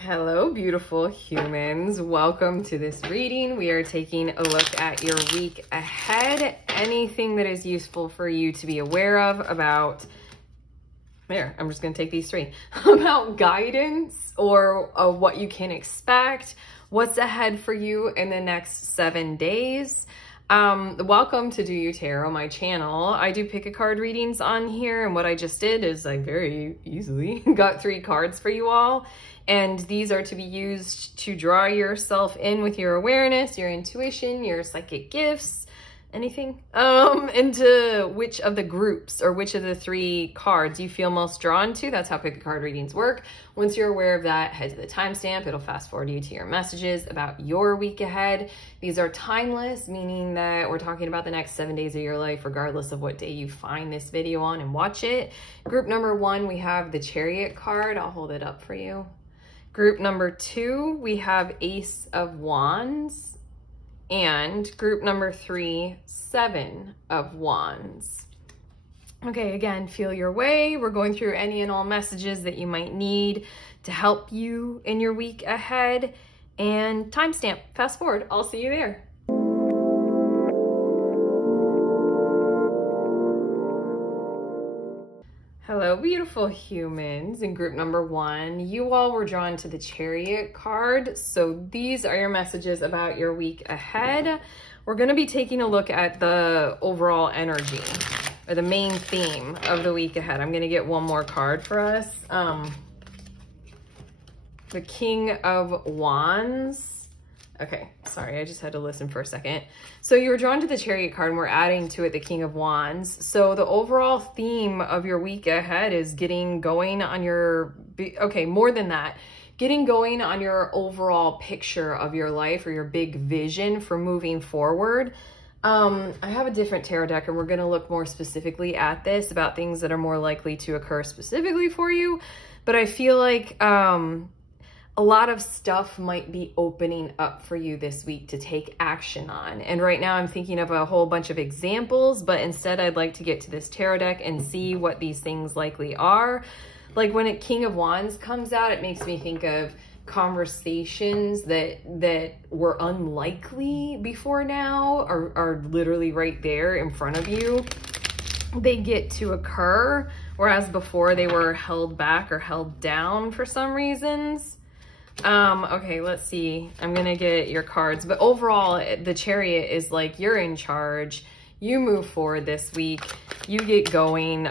Hello, beautiful humans. Welcome to this reading. We are taking a look at your week ahead. Anything that is useful for you to be aware of about, I'm just going to take these three, about guidance or what you can expect, what's ahead for you in the next 7 days. Welcome to Do You Tarot, my channel. I do pick a card readings on here, and what I just did is I very easily got 3 cards for you all. And these are to be used to draw yourself in with your awareness, your intuition, your psychic gifts, anything, into which of the groups or which of the 3 cards you feel most drawn to. That's how pick a card readings work. Once you're aware of that, head to the timestamp. It'll fast forward you to your messages about your week ahead. These are timeless, meaning that we're talking about the next 7 days of your life, regardless of what day you find this video on and watch it. Group number 1, we have the Chariot card. I'll hold it up for you. Group number 2, we have Ace of Wands. And group number 3, 7 of Wands. Okay, again, feel your way. We're going through any and all messages that you might need to help you in your week ahead. And timestamp, fast forward, I'll see you there. Hello, beautiful humans. In group number 1, you all were drawn to the Chariot card. So these are your messages about your week ahead. We're going to be taking a look at the overall energy or the main theme of the week ahead. I'm going to get one more card for us. The King of Wands. Okay, sorry, I just had to listen for a second. So you were drawn to the Chariot card and we're adding to it the King of Wands. So the overall theme of your week ahead is getting going on your, more than that, getting going on your overall picture of your life or your big vision for moving forward. I have a different tarot deck and we're going to look more specifically at this about things that are more likely to occur specifically for you. But I feel like, a lot of stuff might be opening up for you this week to take action on. And right now I'm thinking of a whole bunch of examples, but instead I'd like to get to this tarot deck and see what these things likely are. Like when a King of Wands comes out, it makes me think of conversations that were unlikely before now are literally right there in front of you. They get to occur, whereas before they were held back or held down for some reasons. Okay, let's see. I'm gonna get your cards, but overall the Chariot is like you're in charge. You move forward this week. You get going.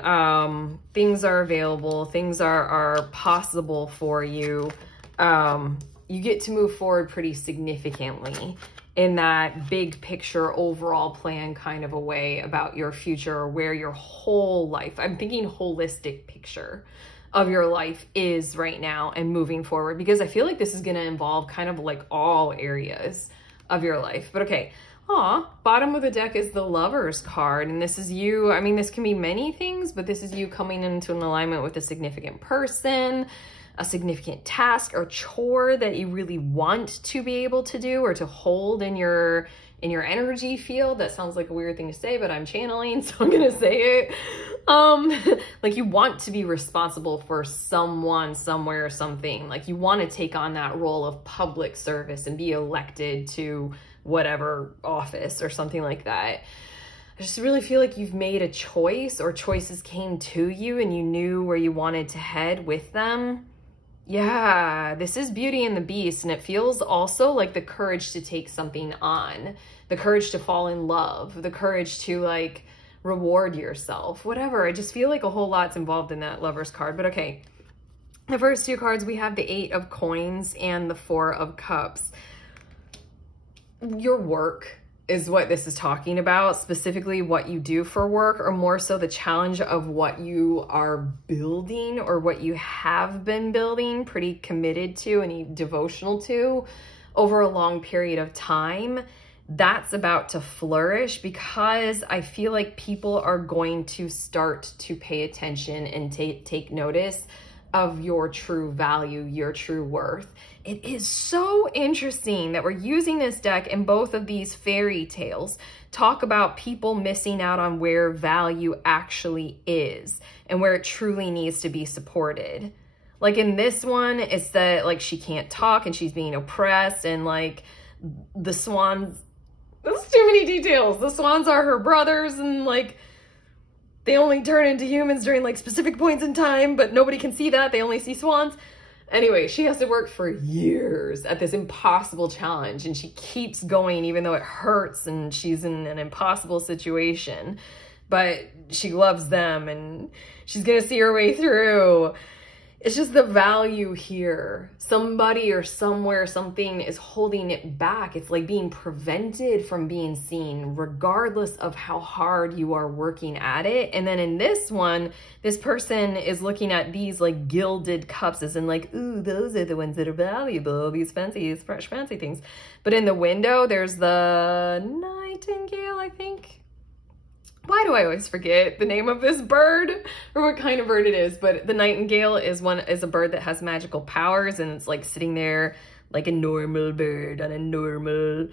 Things are available. Things are possible for you. You get to move forward pretty significantly in that big picture overall plan kind of a way about your future or where your whole life, I'm thinking holistic picture of your life is right now and moving forward, because I feel like this is going to involve kind of like all areas of your life. But okay, bottom of the deck is the Lovers card, and this is you. I mean, this can be many things, but this is you coming into an alignment with a significant person, a significant task or chore that you really want to be able to do or to hold in your energy field. That sounds like a weird thing to say, but I'm channeling, so I'm gonna say it. Like you want to be responsible for someone, somewhere, something. Like you want to take on that role of public service and be elected to whatever office or something like that. I just really feel like you've made a choice, or choices came to you and you knew where you wanted to head with them. Yeah, this is Beauty and the Beast, and it feels also like the courage to take something on, the courage to fall in love, the courage to like reward yourself, whatever. I just feel like a whole lot's involved in that Lovers card. But okay, the first 2 cards, we have the 8 of Coins and the 4 of Cups. Your work is what this is talking about, specifically what you do for work, or more so the challenge of what you are building or what you have been building, pretty committed to and devotional to over a long period of time. That's about to flourish, because I feel like people are going to start to pay attention and take notice of your true value, your true worth. It is so interesting that we're using this deck, and both of these fairy tales talk about people missing out on where value actually is and where it truly needs to be supported. Like in this one, it's that like she can't talk and she's being oppressed, and like the swans, there's too many details. The swans are her brothers, and like they only turn into humans during like specific points in time, but nobody can see that. They only see swans. Anyway, she has to work for years at this impossible challenge, and she keeps going even though it hurts and she's in an impossible situation. But she loves them and she's gonna see her way through. It's just the value here. Somebody or somewhere, something is holding it back. It's like being prevented from being seen, regardless of how hard you are working at it. And then in this one, this person is looking at these like gilded cups as in like, ooh, those are the ones that are valuable, these fresh fancy things. But in the window, there's the nightingale, I think. Why do I always forget the name of this bird or what kind of bird it is? But the nightingale is a bird that has magical powers, and it's like sitting there like a normal bird on a normal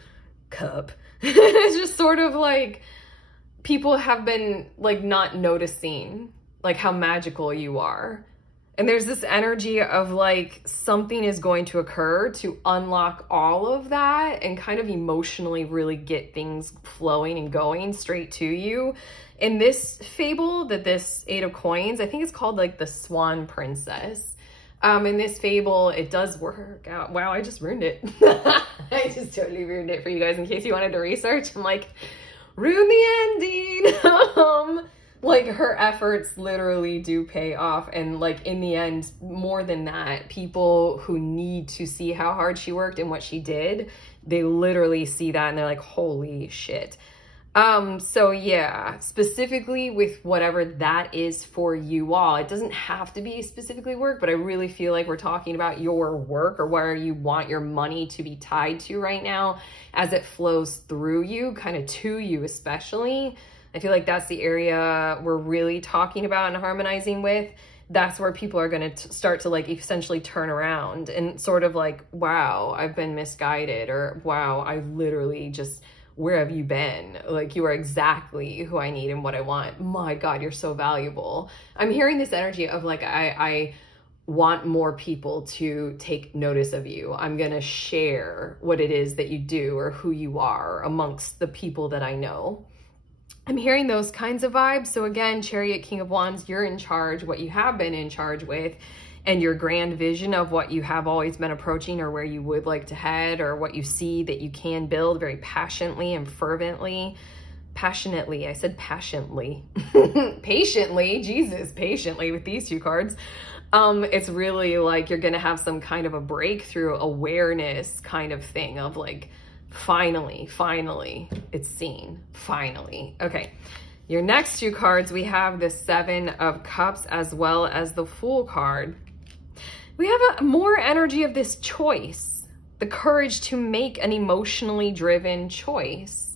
cup. It's just sort of like people have been like not noticing like how magical you are. And there's this energy of like something is going to occur to unlock all of that and kind of emotionally really get things flowing and going straight to you. In this fable, that this 8 of coins, I think it's called like the Swan Princess. In this fable, it does work out. Wow, I just ruined it. I just totally ruined it for you guys in case you wanted to research. I'm like, ruin the ending. Like her efforts literally do pay off, and like in the end, more than that, people who need to see how hard she worked and what she did, they literally see that and they're like, holy shit. So yeah, specifically with whatever that is for you all, it doesn't have to be specifically work, but I really feel like we're talking about your work or where you want your money to be tied to right now as it flows through you, kind of to you especially. I feel like that's the area we're really talking about and harmonizing with. That's where people are going to start to like essentially turn around and sort of like, wow, I've been misguided, or wow, I literally just, where have you been? Like, you are exactly who I need and what I want. My God, you're so valuable. I'm hearing this energy of like, I want more people to take notice of you. I'm going to share what it is that you do or who you are amongst the people that I know. I'm hearing those kinds of vibes. So again, Chariot, King of Wands, you're in charge, what you have been in charge with, and your grand vision of what you have always been approaching or where you would like to head or what you see that you can build very passionately and fervently. Passionately, I said passionately. Patiently, Jesus, patiently with these two cards. It's really like you're going to have some kind of a breakthrough awareness kind of thing of like, finally, it's seen, finally. Okay, your next two cards, we have the 7 of Cups as well as the Fool card. We have a more energy of this choice, the courage to make an emotionally driven choice.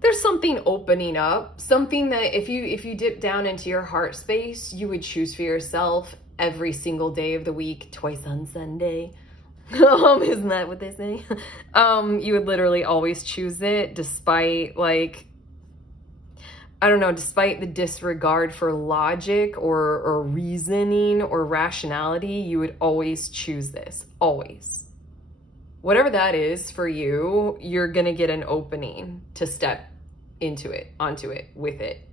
There's something opening up, something that if you dip down into your heart space, you would choose for yourself every single day of the week, twice on Sunday. Isn't that what they say? You would literally always choose it despite like, I don't know, despite the disregard for logic or reasoning or rationality, you would always choose this, always. Whatever that is for you, you're gonna get an opening to step into it, onto it, with it,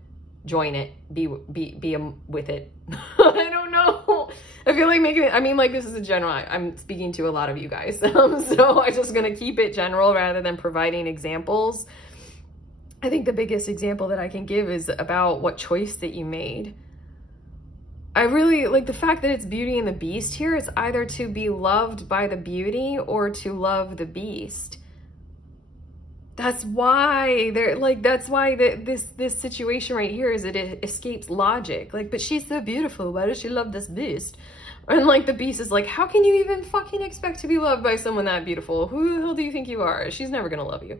join it, be with it. I don't know. I feel like making it, I mean, like this is a general, I'm speaking to a lot of you guys. So I'm just going to keep it general rather than providing examples. I think the biggest example that I can give is about what choice that you made. I really like the fact that it's Beauty and the Beast here. It's either to be loved by the beauty or to love the beast. That's why they're like, that's why this situation right here is it escapes logic. Like, but she's so beautiful. Why does she love this beast? And like the beast is like, how can you even fucking expect to be loved by someone that beautiful? Who the hell do you think you are? She's never gonna love you.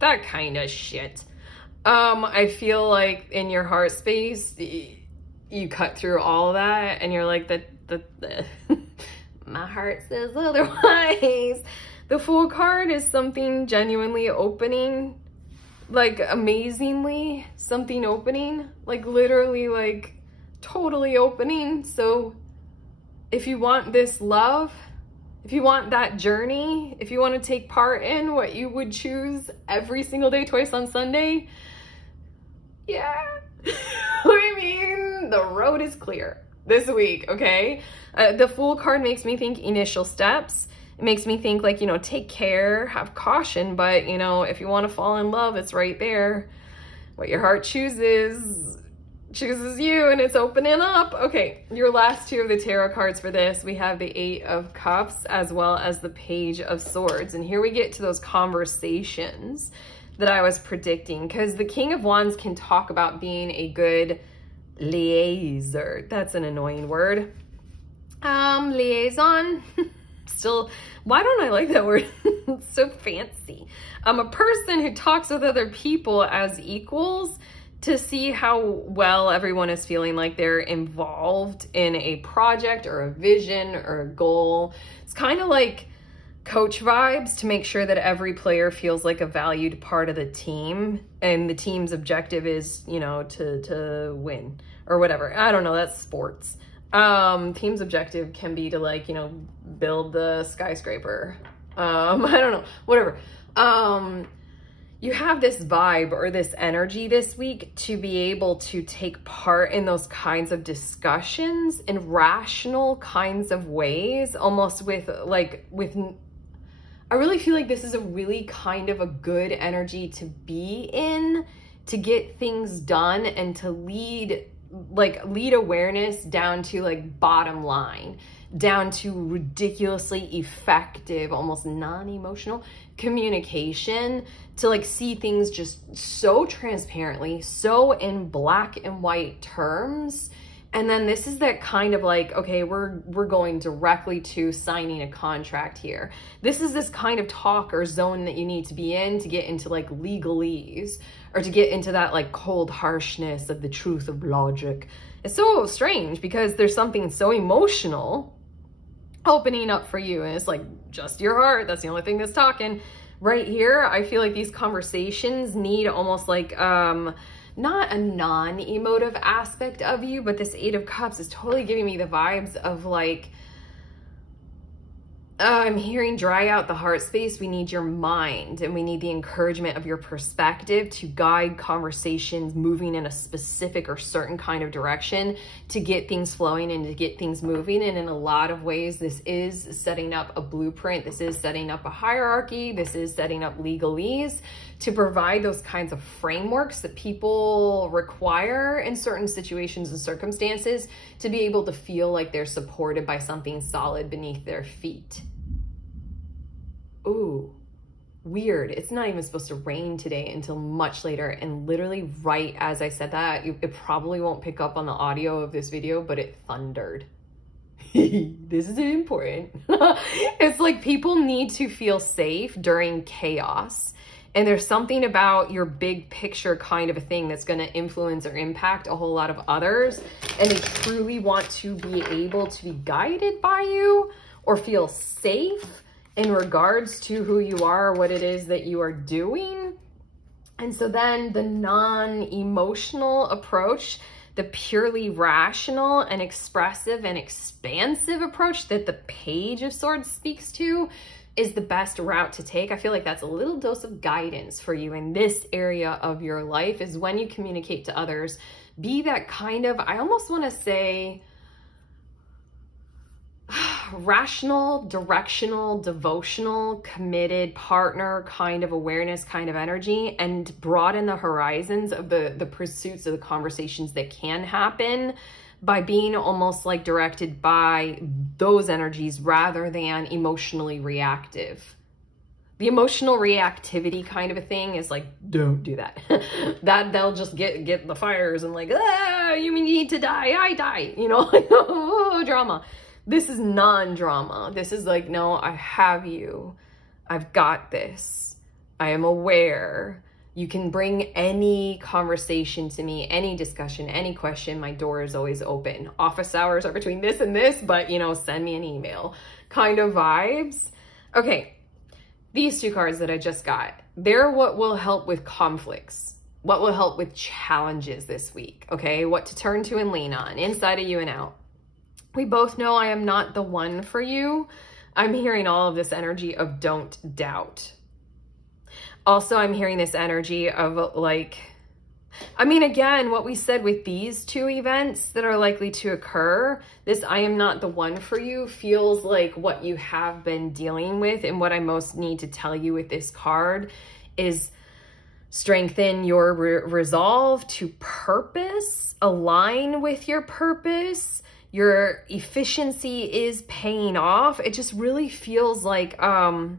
That kind of shit. I feel like in your heart space, you cut through all of that and you're like, my heart says otherwise. The Fool card is something genuinely opening, like amazingly something opening, like literally like totally opening. So if you want this love, if you want that journey, if you want to take part in what you would choose every single day, twice on Sunday, yeah. I mean, the road is clear this week, okay? The Fool card makes me think initial steps. It makes me think like, you know, take care, have caution, but you know, if you want to fall in love, it's right there. What your heart chooses you, and it's opening up. Okay, your last two of the tarot cards for this, we have the Eight of Cups as well as the Page of Swords. And here we get to those conversations that I was predicting, because the King of Wands can talk about being a good liaiser. That's an annoying word. Liaison. Still, why don't I like that word? It's so fancy. A person who talks with other people as equals to see how well everyone is feeling like they're involved in a project or a vision or a goal. It's kind of like coach vibes, to make sure that every player feels like a valued part of the team, and the team's objective is, you know, to win or whatever. I don't know, that's sports. Team's objective can be to, like, you know, build the skyscraper. I don't know, whatever. You have this vibe or this energy this week to be able to take part in those kinds of discussions in rational kinds of ways, almost with I really feel like this is a really kind of a good energy to be in, to get things done and to lead awareness down to like bottom line, down to ridiculously effective, almost non-emotional communication, to like see things just so transparently, so in black and white terms. And then this is that kind of like, okay, we're going directly to signing a contract here. This is this kind of talk or zone that you need to be in to get into like legalese, or to get into that like cold harshness of the truth of logic. It's so strange because there's something so emotional opening up for you, and it's like just your heart. That's the only thing that's talking right here. I feel like these conversations need almost like, not a non-emotive aspect of you, but this Eight of Cups is totally giving me the vibes of like, I'm hearing dry out the heart space. We need your mind, and we need the encouragement of your perspective to guide conversations moving in a specific or certain kind of direction, to get things flowing and to get things moving. And in a lot of ways, this is setting up a blueprint. This is setting up a hierarchy. This is setting up legalese to provide those kinds of frameworks that people require in certain situations and circumstances to be able to feel like they're supported by something solid beneath their feet. Ooh, weird. It's not even supposed to rain today until much later. And literally right as I said that, it probably won't pick up on the audio of this video, but it thundered. This is important. It's like people need to feel safe during chaos. And there's something about your big picture kind of a thing that's going to influence or impact a whole lot of others. And they truly want to be able to be guided by you or feel safe in regards to who you are, what it is that you are doing. And so then the non-emotional approach, the purely rational and expressive and expansive approach that the Page of Swords speaks to, is the best route to take. I feel like that's a little dose of guidance for you in this area of your life, is when you communicate to others, be that kind of, I almost want to say, rational, directional, devotional, committed partner kind of awareness, kind of energy, and broaden the horizons of the pursuits of the conversations that can happen by being almost like directed by those energies rather than emotionally reactive. The emotional reactivity kind of a thing is like, don't do that. That they'll just get the fires and like, ah, you need to die, I die, you know, like, oh, drama. This is non-drama. This is like, no, I have you. I've got this. I am aware. You can bring any conversation to me, any discussion, any question. My door is always open. Office hours are between this and this, but, you know, send me an email kind of vibes. Okay, these two cards that I just got, they're what will help with conflicts, what will help with challenges this week, okay? What to turn to and lean on, inside of you and out. We both know I am not the one for you. I'm hearing all of this energy of don't doubt. Also, I'm hearing this energy of like, I mean, again, what we said with these two events that are likely to occur, this I am not the one for you feels like what you have been dealing with. And what I most need to tell you with this card is strengthen your resolve to purpose, align with your purpose. Your efficiency is paying off. It just really feels like, I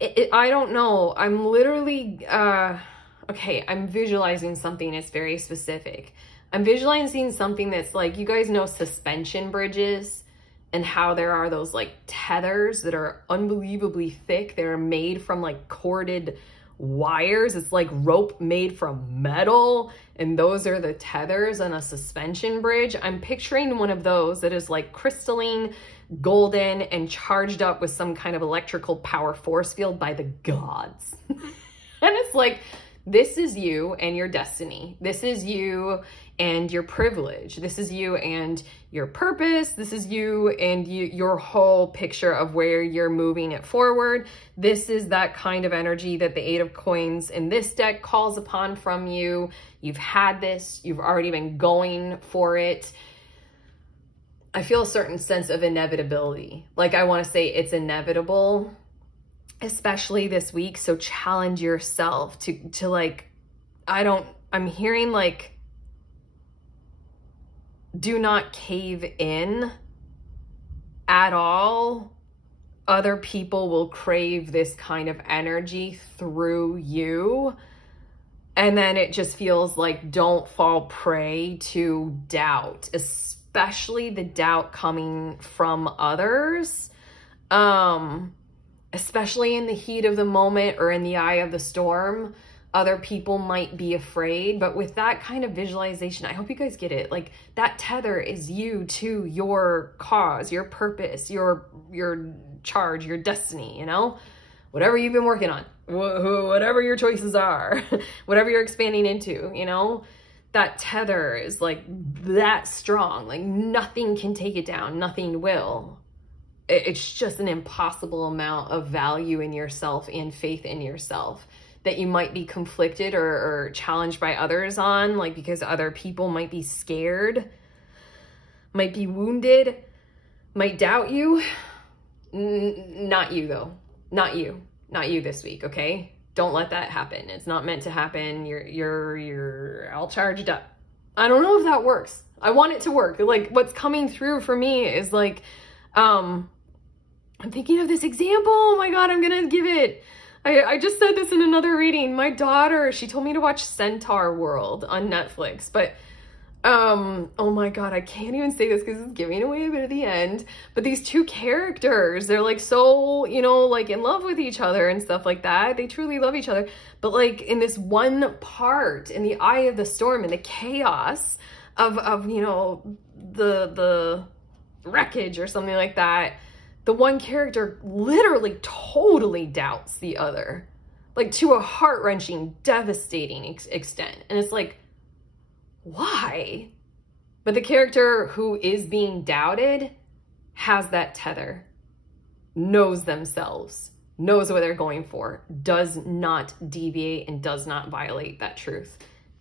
don't know. I'm literally, okay, I'm visualizing something that's very specific. I'm visualizing something that's like, you guys know suspension bridges and how there are those like tethers that are unbelievably thick. They're made from like corded wires. It's like rope made from metal, and those are the tethers on a suspension bridge. I'm picturing one of those that is like crystalline, golden, and charged up with some kind of electrical power force field by the gods. And it's like, this is you and your destiny. This is you and your privilege. This is you and your purpose. This is you and your whole picture of where you're moving it forward. This is that kind of energy that the Eight of Coins in this deck calls upon from you. You've had this. You've already been going for it. I feel a certain sense of inevitability. Like, I want to say it's inevitable, especially this week. So challenge yourself to like, I'm hearing like, do not cave in at all. Other people will crave this kind of energy through you. And then it just feels like, don't fall prey to doubt, especially the doubt coming from others. Especially in the heat of the moment or in the eye of the storm, other people might be afraid. But with that kind of visualization, I hope you guys get it. Like, that tether is you to your cause, your purpose, your charge, your destiny, you know? Whatever you've been working on, whatever your choices are, whatever you're expanding into, you know? That tether is like that strong. Like, nothing can take it down. Nothing will. It's just an impossible amount of value in yourself and faith in yourself that you might be conflicted or challenged by others on, like, because other people might be scared, might be wounded, might doubt you. Not you though. Not you this week. Okay. Don't let that happen. It's not meant to happen. You're all charged up. I don't know if that works. I want it to work. Like, what's coming through for me is like, I'm thinking of this example. Oh my God, I'm going to give it. I just said this in another reading. My daughter, she told me to watch Centaur World on Netflix, but, oh my God, I can't even say this because it's giving away a bit at the end, but these two characters, they're like so, you know, like in love with each other and stuff like that. They truly love each other. But like in this one part, in the eye of the storm, in the chaos of you know, the wreckage or something like that, the one character literally totally doubts the other, like to a heart-wrenching, devastating extent. And it's like, why? But the character who is being doubted has that tether, knows themselves, knows what they're going for, does not deviate and does not violate that truth.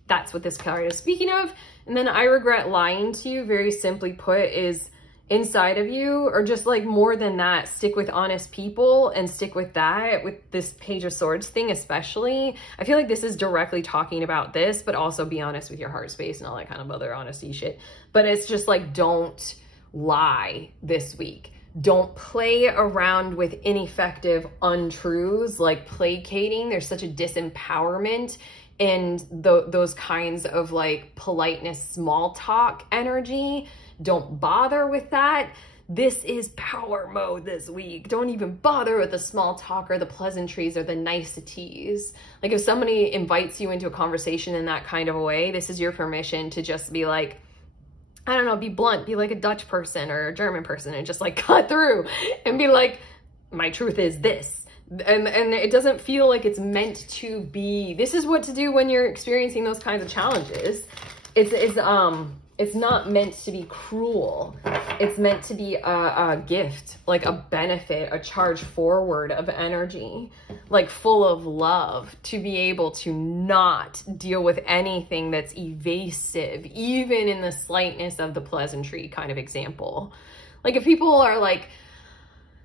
That's what this card is speaking of. And then I regret lying to you, very simply put, is inside of you, or just like more than that, stick with honest people and stick with that, with this Page of Swords thing especially. I feel like this is directly talking about this, but also be honest with your heart space and all that kind of other honesty shit. But it's just like, don't lie this week. Don't play around with ineffective untruths like placating. There's such a disempowerment in those kinds of like politeness, small talk energy. Don't bother with that. This is power mode this week. Don't even bother with the small talk or the pleasantries or the niceties. Like, if somebody invites you into a conversation in that kind of a way, this is your permission to just be like, I don't know, be blunt, be like a Dutch person or a German person and just like cut through and be like, my truth is this. And it doesn't feel like it's meant to be. This is what to do when you're experiencing those kinds of challenges. It's not meant to be cruel. It's meant to be a gift, like a benefit, a charge forward of energy, like full of love, to be able to not deal with anything that's evasive, even in the slightness of the pleasantry kind of example. Like if people are like,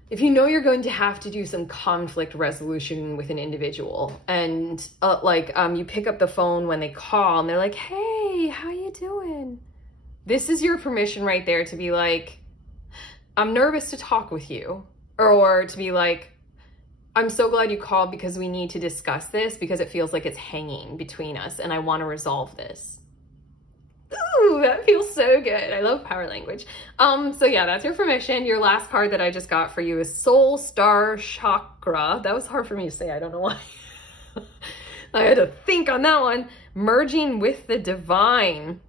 if you know you're going to have to do some conflict resolution with an individual and you pick up the phone when they call and they're like, hey, how you doing? This is your permission right there to be like, I'm nervous to talk with you. Or to be like, I'm so glad you called because we need to discuss this because it feels like it's hanging between us and I want to resolve this. Ooh, that feels so good. I love power language. So yeah, that's your permission. Your last card that I just got for you is Soul Star Chakra. That was hard for me to say. I don't know why. I had to think on that one. Merging with the divine.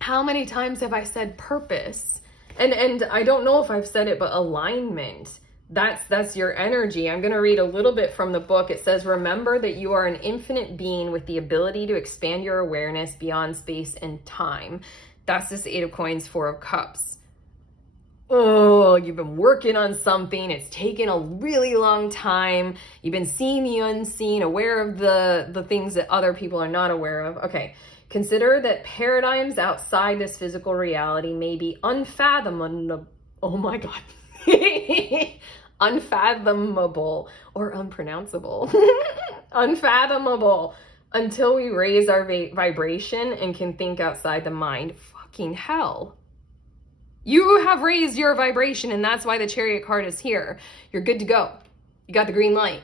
How many times have I said purpose? And I don't know if I've said it, but alignment. That's your energy. I'm going to read a little bit from the book. It says, remember that you are an infinite being with the ability to expand your awareness beyond space and time. That's this 8 of Coins, 4 of Cups. Oh, you've been working on something. It's taken a really long time. You've been seeing the unseen, aware of the things that other people are not aware of. Okay. Consider that paradigms outside this physical reality may be unfathomable. Oh my God. Unfathomable or unpronounceable. Unfathomable until we raise our vibration and can think outside the mind. Fucking hell. You have raised your vibration and that's why the Chariot card is here. You're good to go. You got the green light.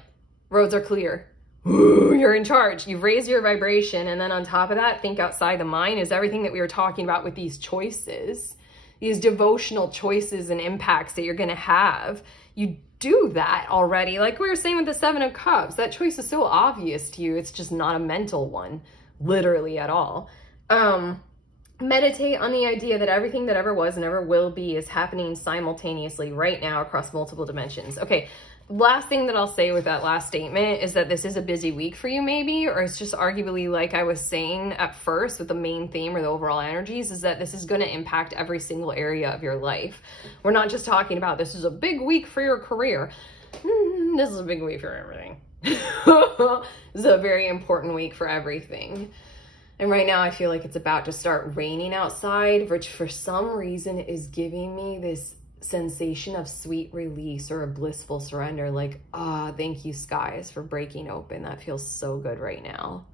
Roads are clear. Ooh, you're in charge. You've raised your vibration. And then on top of that, think outside the mind is everything that we were talking about with these choices, these devotional choices and impacts that you're going to have. You do that already. Like we were saying with the 7 of Cups, that choice is so obvious to you. It's just not a mental one, literally at all. Meditate on the idea that everything that ever was and ever will be is happening simultaneously right now across multiple dimensions. Okay. Last thing that I'll say with that last statement is that this is a busy week for you maybe, or it's just arguably like I was saying at first with the main theme or the overall energies is that this is going to impact every single area of your life. We're not just talking about this is a big week for your career. This is a big week for everything. This is a very important week for everything. And right now I feel like it's about to start raining outside, which for some reason is giving me this sensation of sweet release or a blissful surrender, like, thank you skies for breaking open. That feels so good right now.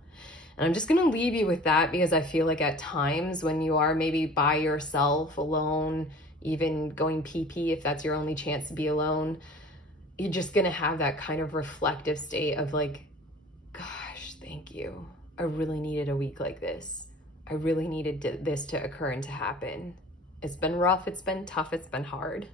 And I'm just going to leave you with that because I feel like at times when you are maybe by yourself, alone, even going pee-pee if that's your only chance to be alone, you're just going to have that kind of reflective state of like, gosh, thank you. I really needed a week like this. I really needed this to occur and to happen. It's been rough, it's been tough, it's been hard.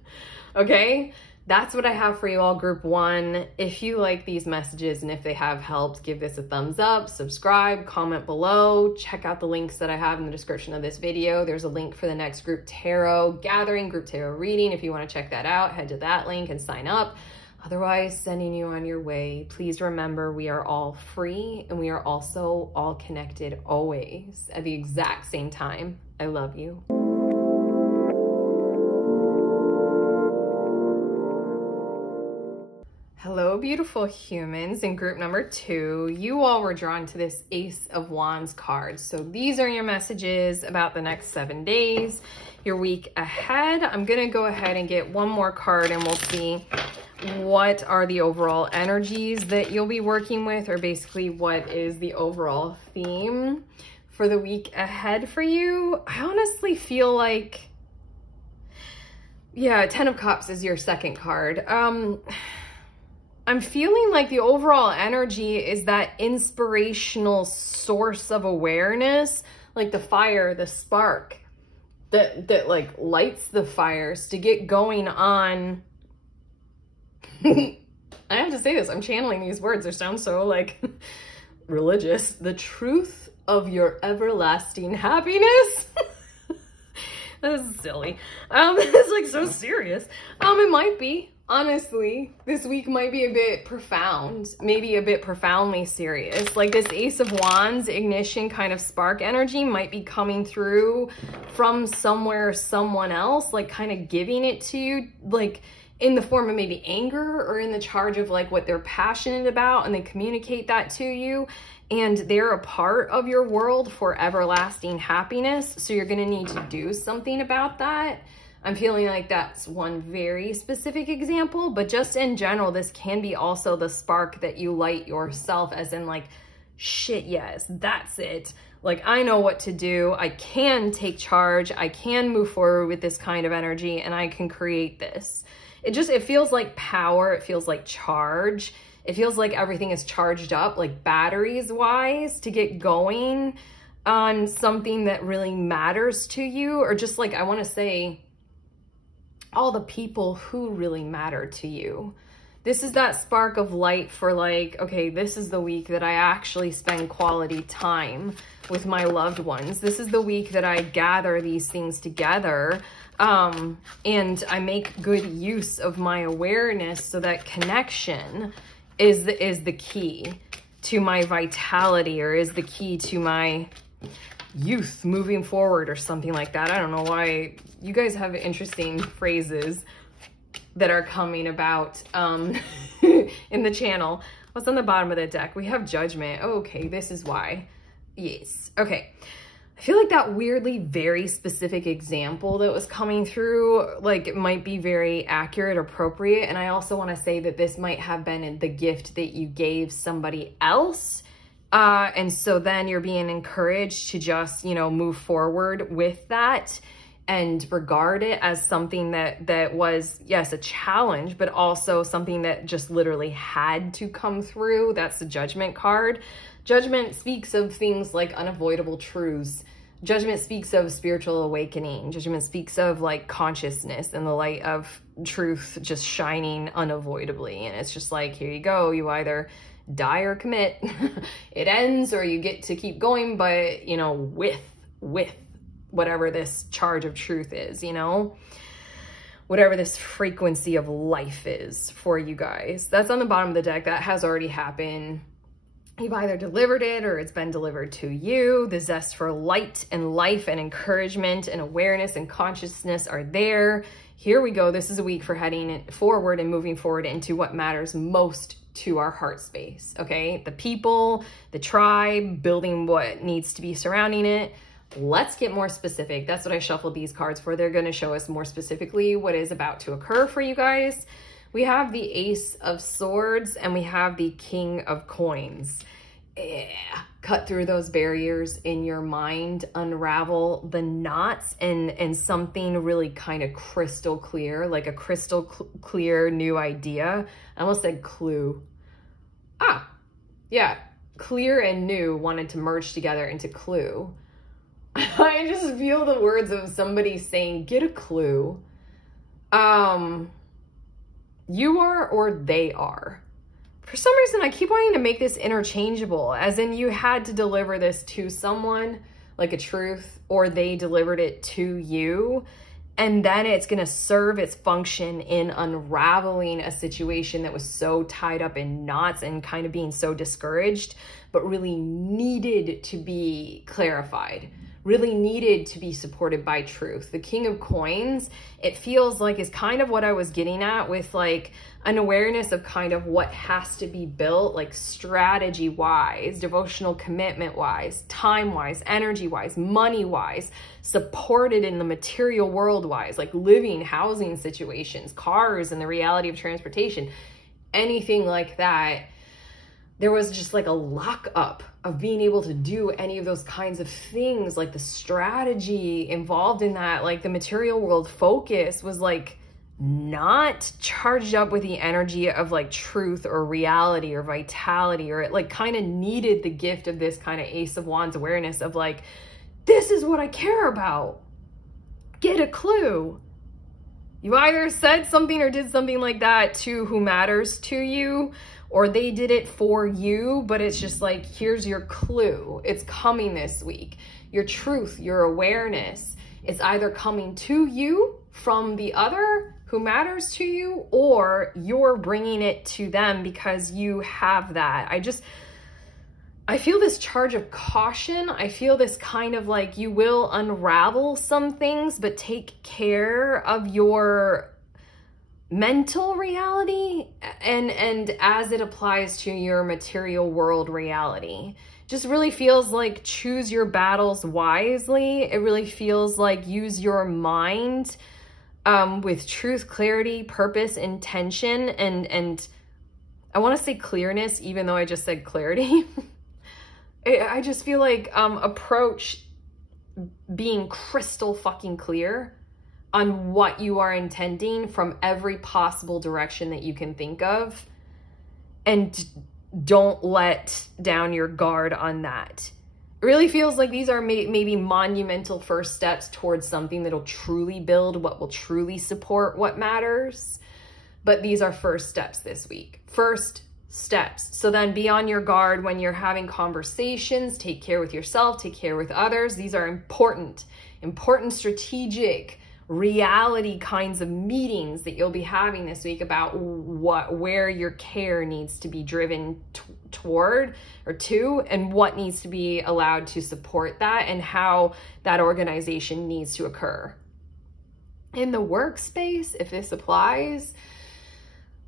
Okay, that's what I have for you all, group 1. If you like these messages and if they have helped, give this a thumbs up, subscribe, comment below, check out the links that I have in the description of this video. There's a link for the next group tarot gathering, group tarot reading. If you want to check that out, head to that link and sign up. Otherwise, sending you on your way. Please remember, we are all free and we are also all connected always at the exact same time. I love you. Hello, beautiful humans. In group number 2, you all were drawn to this Ace of Wands card. So these are your messages about the next 7 days, your week ahead. I'm going to go ahead and get one more card and we'll see what are the overall energies that you'll be working with, or basically what is the overall theme for the week ahead for you. I honestly feel like, yeah, 10 of Cups is your second card. I'm feeling like the overall energy is that inspirational source of awareness, like the fire, the spark that like lights the fires to get going on. I have to say this, I'm channeling these words. They sound so like religious. The truth of your everlasting happiness. That is silly. It's like so serious. It might be. honestly, this week might be a bit profound, maybe a bit profoundly serious. Like this Ace of Wands ignition kind of spark energy might be coming through from somewhere, someone else, like kind of giving it to you, like in the form of maybe anger or in the charge of like what they're passionate about, and they communicate that to you, and they're a part of your world for everlasting happiness. So you're going to need to do something about that. I'm feeling like that's one very specific example, but just in general, this can be also the spark that you light yourself, as in like, shit, yes, that's it. Like, I know what to do. I can take charge. I can move forward with this kind of energy, and I can create this. It feels like power. It feels like charge. It feels like everything is charged up, like batteries wise, to get going on something that really matters to you, or just like, I want to say, all the people who really matter to you. This is that spark of light for like, okay, this is the week that I actually spend quality time with my loved ones. This is the week that I gather these things together, and I make good use of my awareness, so that connection is the key to my vitality, or is the key to my youth moving forward, or something like that. I don't know why you guys have interesting phrases that are coming about in the channel. What's on the bottom of the deck? We have Judgment. Oh, okay, this is why. Yes. Okay. I feel like that weirdly very specific example that was coming through, like, it might be very accurate, appropriate. And I also want to say that this might have been the gift that you gave somebody else. And so then you're being encouraged to just, you know, move forward with that and regard it as something that was, yes, a challenge, but also something that just literally had to come through. That's the Judgment card. Judgment speaks of things like unavoidable truths. Judgment speaks of spiritual awakening. Judgment speaks of like consciousness and the light of truth just shining unavoidably. And it's just like, here you go. You either die or commit. It ends, or you get to keep going, but, you know, with whatever this charge of truth is, you know, whatever this frequency of life is for you guys. That's on the bottom of the deck. That has already happened. You've either delivered it or it's been delivered to you. The zest for light and life and encouragement and awareness and consciousness are there. Here we go. This is a week for heading forward and moving forward into what matters most to our heart space, okay? The people, the tribe, building what needs to be surrounding it. Let's get more specific. That's what I shuffled these cards for. They're going to show us more specifically what is about to occur for you guys. We have the Ace of Swords and we have the King of Coins. Yeah. Cut through those barriers in your mind, unravel the knots, and something really kind of crystal clear, like a crystal clear new idea. I almost said clue. Ah, yeah. Clear and new wanted to merge together into clue. I just feel the words of somebody saying, get a clue. You are or they are. For some reason, I keep wanting to make this interchangeable, as in you had to deliver this to someone, like a truth, or they delivered it to you. And then it's going to serve its function in unraveling a situation that was so tied up in knots and kind of being so discouraged, but really needed to be clarified, really needed to be supported by truth. The King of Coins, it feels like, is kind of what I was getting at with like an awareness of kind of what has to be built, like strategy wise, devotional commitment wise, time wise, energy wise, money wise, supported in the material world wise, like living, housing situations, cars, and the reality of transportation, anything like that. There was just like a lockup of being able to do any of those kinds of things, like the strategy involved in that, like the material world focus was like not charged up with the energy of like truth or reality or vitality, or it like kind of needed the gift of this kind of Ace of Wands awareness of like, this is what I care about. Get a clue. You either said something or did something like that to who matters to you, or they did it for you, but it's just like, here's your clue. It's coming this week. Your truth, your awareness is either coming to you from the other who matters to you, or you're bringing it to them because you have that. I feel this charge of caution. I feel this kind of like you will unravel some things, but take care of your mental reality and as it applies to your material world reality. Just really feels like choose your battles wisely. It really feels like use your mind with truth, clarity, purpose, intention, and I want to say clearness, even though I just said clarity. I just feel like approach being crystal fucking clear on what you are intending from every possible direction that you can think of, and don't let down your guard on that. It really feels like these are maybe monumental first steps towards something that'll truly build, what will truly support what matters. But these are first steps this week. First steps. So then be on your guard when you're having conversations. Take care with yourself, take care with others. These are important strategic reality kinds of meetings that you'll be having this week about where your care needs to be driven toward or to, and what needs to be allowed to support that, and how that organization needs to occur. In the workspace, if this applies,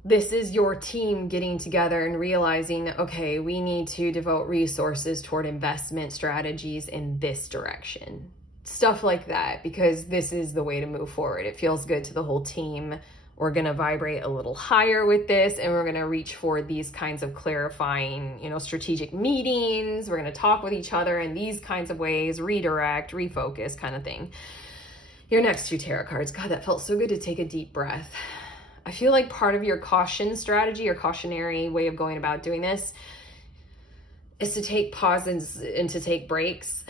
this is your team getting together and realizing, okay, we need to devote resources toward investment strategies in this direction. Stuff like that, because this is the way to move forward. It feels good to the whole team. We're going to vibrate a little higher with this, and we're going to reach for these kinds of clarifying, strategic meetings. We're going to talk with each other in these kinds of ways, redirect, refocus kind of thing. Your next two tarot cards. God, that felt so good to take a deep breath. I feel like part of your caution strategy or cautionary way of going about doing this is to take pauses and to take breaks.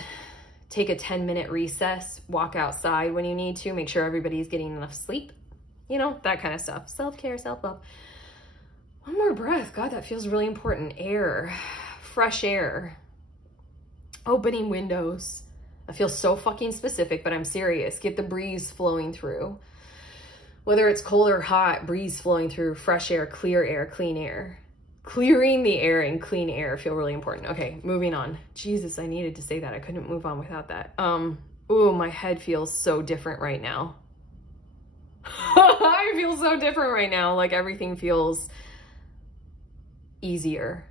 Take a 10-minute recess, walk outside when you need to, make sure everybody's getting enough sleep, that kind of stuff. Self-care, self-love. One more breath. God, that feels really important. Air, fresh air, opening windows. I feel so fucking specific, but I'm serious. Get the breeze flowing through. Whether it's cold or hot, breeze flowing through, fresh air, clear air, clean air. Clearing the air and clean air feel really important. Okay, moving on. Jesus, I needed to say that. I couldn't move on without that. Ooh, my head feels so different right now. I feel so different right now. Like everything feels easier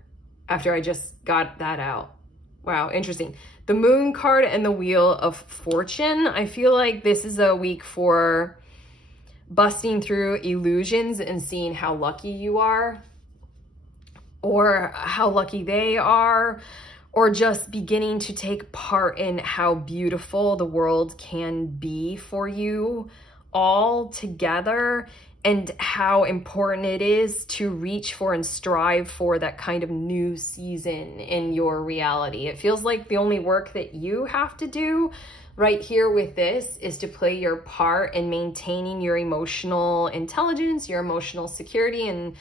after I just got that out. Wow, interesting. The Moon card and the Wheel of Fortune. I feel like this is a week for busting through illusions and seeing how lucky you are, or how lucky they are, or just beginning to take part in how beautiful the world can be for you all together, and how important it is to reach for and strive for that kind of new season in your reality. It feels like the only work that you have to do right here with this is to play your part in maintaining your emotional intelligence, your emotional security, and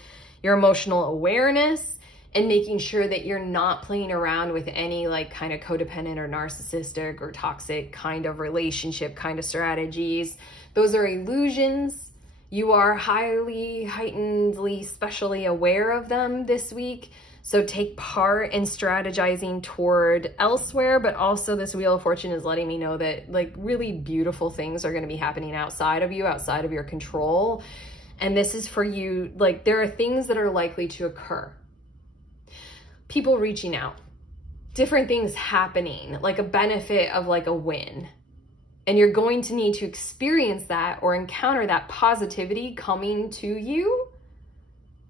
your emotional awareness, and making sure that you're not playing around with any like kind of codependent or narcissistic or toxic kind of relationship kind of strategies. Those are illusions. You are heightenedly, specially aware of them this week. So take part in strategizing toward elsewhere, but also this Wheel of Fortune is letting me know that like really beautiful things are going to be happening outside of you, outside of your control. And this is for you. Like there are things that are likely to occur. People reaching out, different things happening, like a benefit of like a win. And you're going to need to experience that or encounter that positivity coming to you,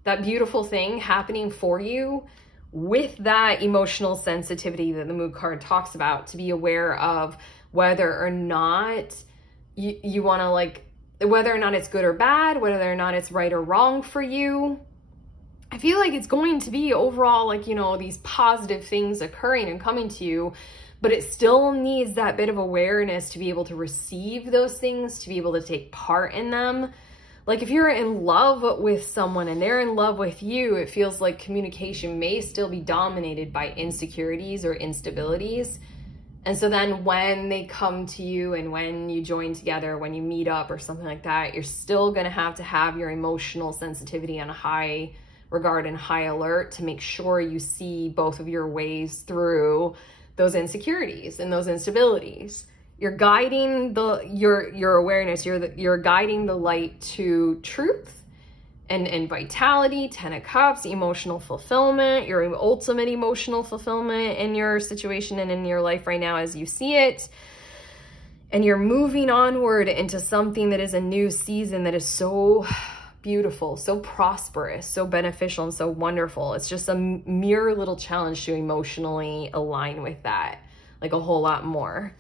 that beautiful thing happening for you, with that emotional sensitivity that the Moon card talks about, to be aware of whether or not you want to like, whether or not it's good or bad, whether or not it's right or wrong for you. I feel like it's going to be overall like, these positive things occurring and coming to you, but it still needs that bit of awareness to be able to receive those things, to be able to take part in them. Like if you're in love with someone and they're in love with you, it feels like communication may still be dominated by insecurities or instabilities. And so then when they come to you and when you join together, when you meet up or something like that, you're still going to have your emotional sensitivity on high regard and high alert to make sure you see both of your ways through those insecurities and those instabilities. You're guiding your awareness, you're guiding the light to truth and vitality, 10 of Cups, emotional fulfillment, your ultimate emotional fulfillment in your situation and in your life right now as you see it. And you're moving onward into something that is a new season that is so beautiful, so prosperous, so beneficial, and so wonderful. It's just a mere little challenge to emotionally align with that, like a whole lot more.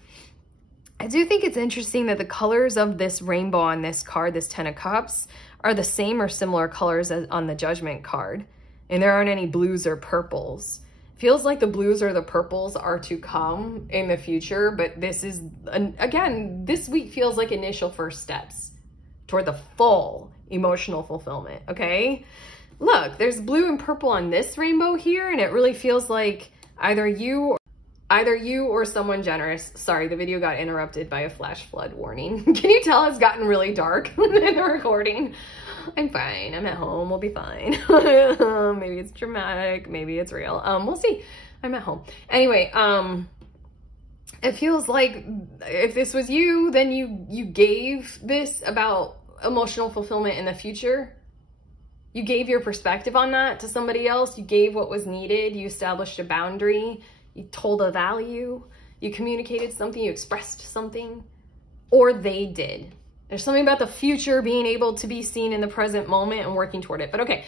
I do think it's interesting that the colors of this rainbow on this card, this 10 of Cups, are the same or similar colors as on the Judgment card. And there aren't any blues or purples. Feels like the blues or the purples are to come in the future, but this is, again, this week feels like initial first steps toward the full emotional fulfillment, okay? Look, there's blue and purple on this rainbow here, and it really feels like either you or someone generous. Sorry, the video got interrupted by a flash flood warning. Can you tell it's gotten really dark in the recording? I'm fine. I'm at home. We'll be fine. Maybe it's dramatic. Maybe it's real. We'll see. I'm at home. Anyway, it feels like if this was you, then you gave this about emotional fulfillment in the future. You gave your perspective on that to somebody else. You gave what was needed. You established a boundary. You told a value. You communicated something. You expressed something. Or they did. There's something about the future being able to be seen in the present moment and working toward it. But okay,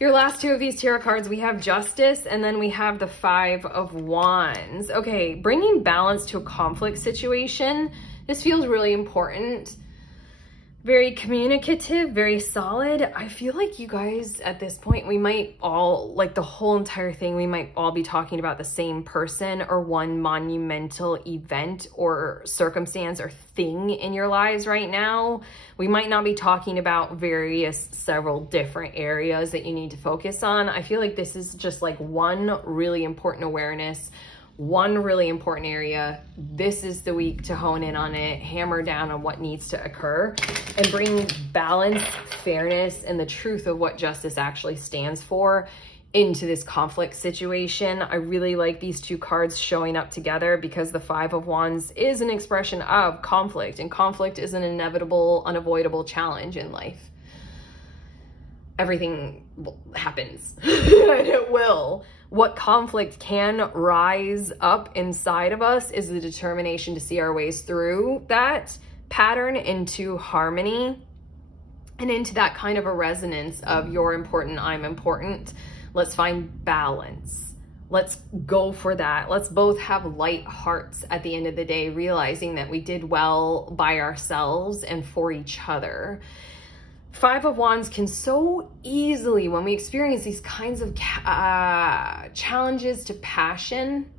your last two of these tarot cards, we have Justice and then we have the 5 of Wands. Okay, bringing balance to a conflict situation. This feels really important. Very communicative, very solid. I feel like you guys at this point, we might all, like the whole entire thing, we might all be talking about the same person or one monumental event or circumstance or thing in your lives right now. We might not be talking about several different areas that you need to focus on. I feel like this is just like one really important awareness, one really important area. This is the week to hone in on it, hammer down on what needs to occur, and bring balance, fairness, and the truth of what justice actually stands for into this conflict situation. I really like these two cards showing up together because the 5 of Wands is an expression of conflict, and conflict is an inevitable, unavoidable challenge in life. Everything happens, and it will. What conflict can rise up inside of us is the determination to see our ways through that pattern into harmony and into that kind of a resonance of you're important, I'm important. Let's find balance. Let's go for that. Let's both have light hearts at the end of the day, realizing that we did well by ourselves and for each other. 5 of Wands can so easily, when we experience these kinds of challenges to passion,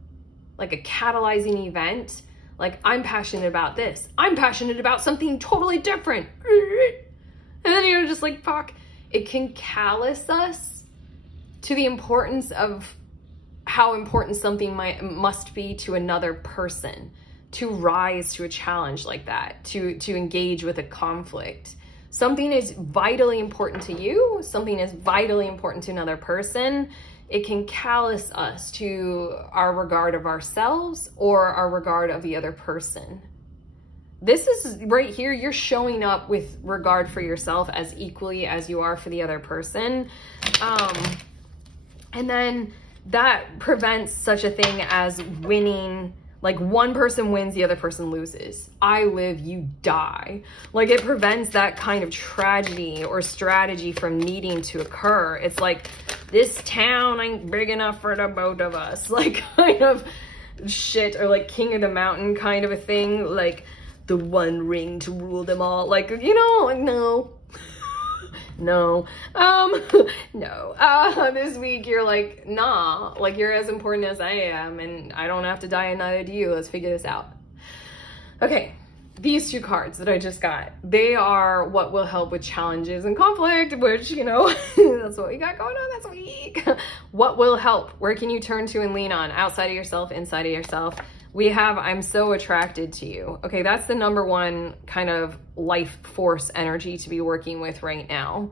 like a catalyzing event, like I'm passionate about this, I'm passionate about something totally different, and then you're just like, fuck, it can callous us to the importance of how important something must be to another person, to rise to a challenge like that, to engage with a conflict. Something is vitally important to you, something is vitally important to another person. It can callous us to our regard of ourselves or our regard of the other person. This is right here, you're showing up with regard for yourself as equally as you are for the other person. And then that prevents such a thing as winning. Like one person wins, the other person loses. I live, you die. Like it prevents that kind of tragedy or strategy from needing to occur. It's like, this town ain't big enough for the both of us. Like kind of shit, or like King of the Mountain kind of a thing. Like the one ring to rule them all. Like, you know, no. No, no, this week you're like, nah, like you're as important as I am and I don't have to die and neither do you. Let's figure this out. Okay, these two cards that I just got, they are what will help with challenges and conflict, which, you know, that's what we got going on this week. What will help? Where can you turn to and lean on? Outside of yourself, inside of yourself? We have, I'm so attracted to you. Okay, that's the number one kind of life force energy to be working with right now.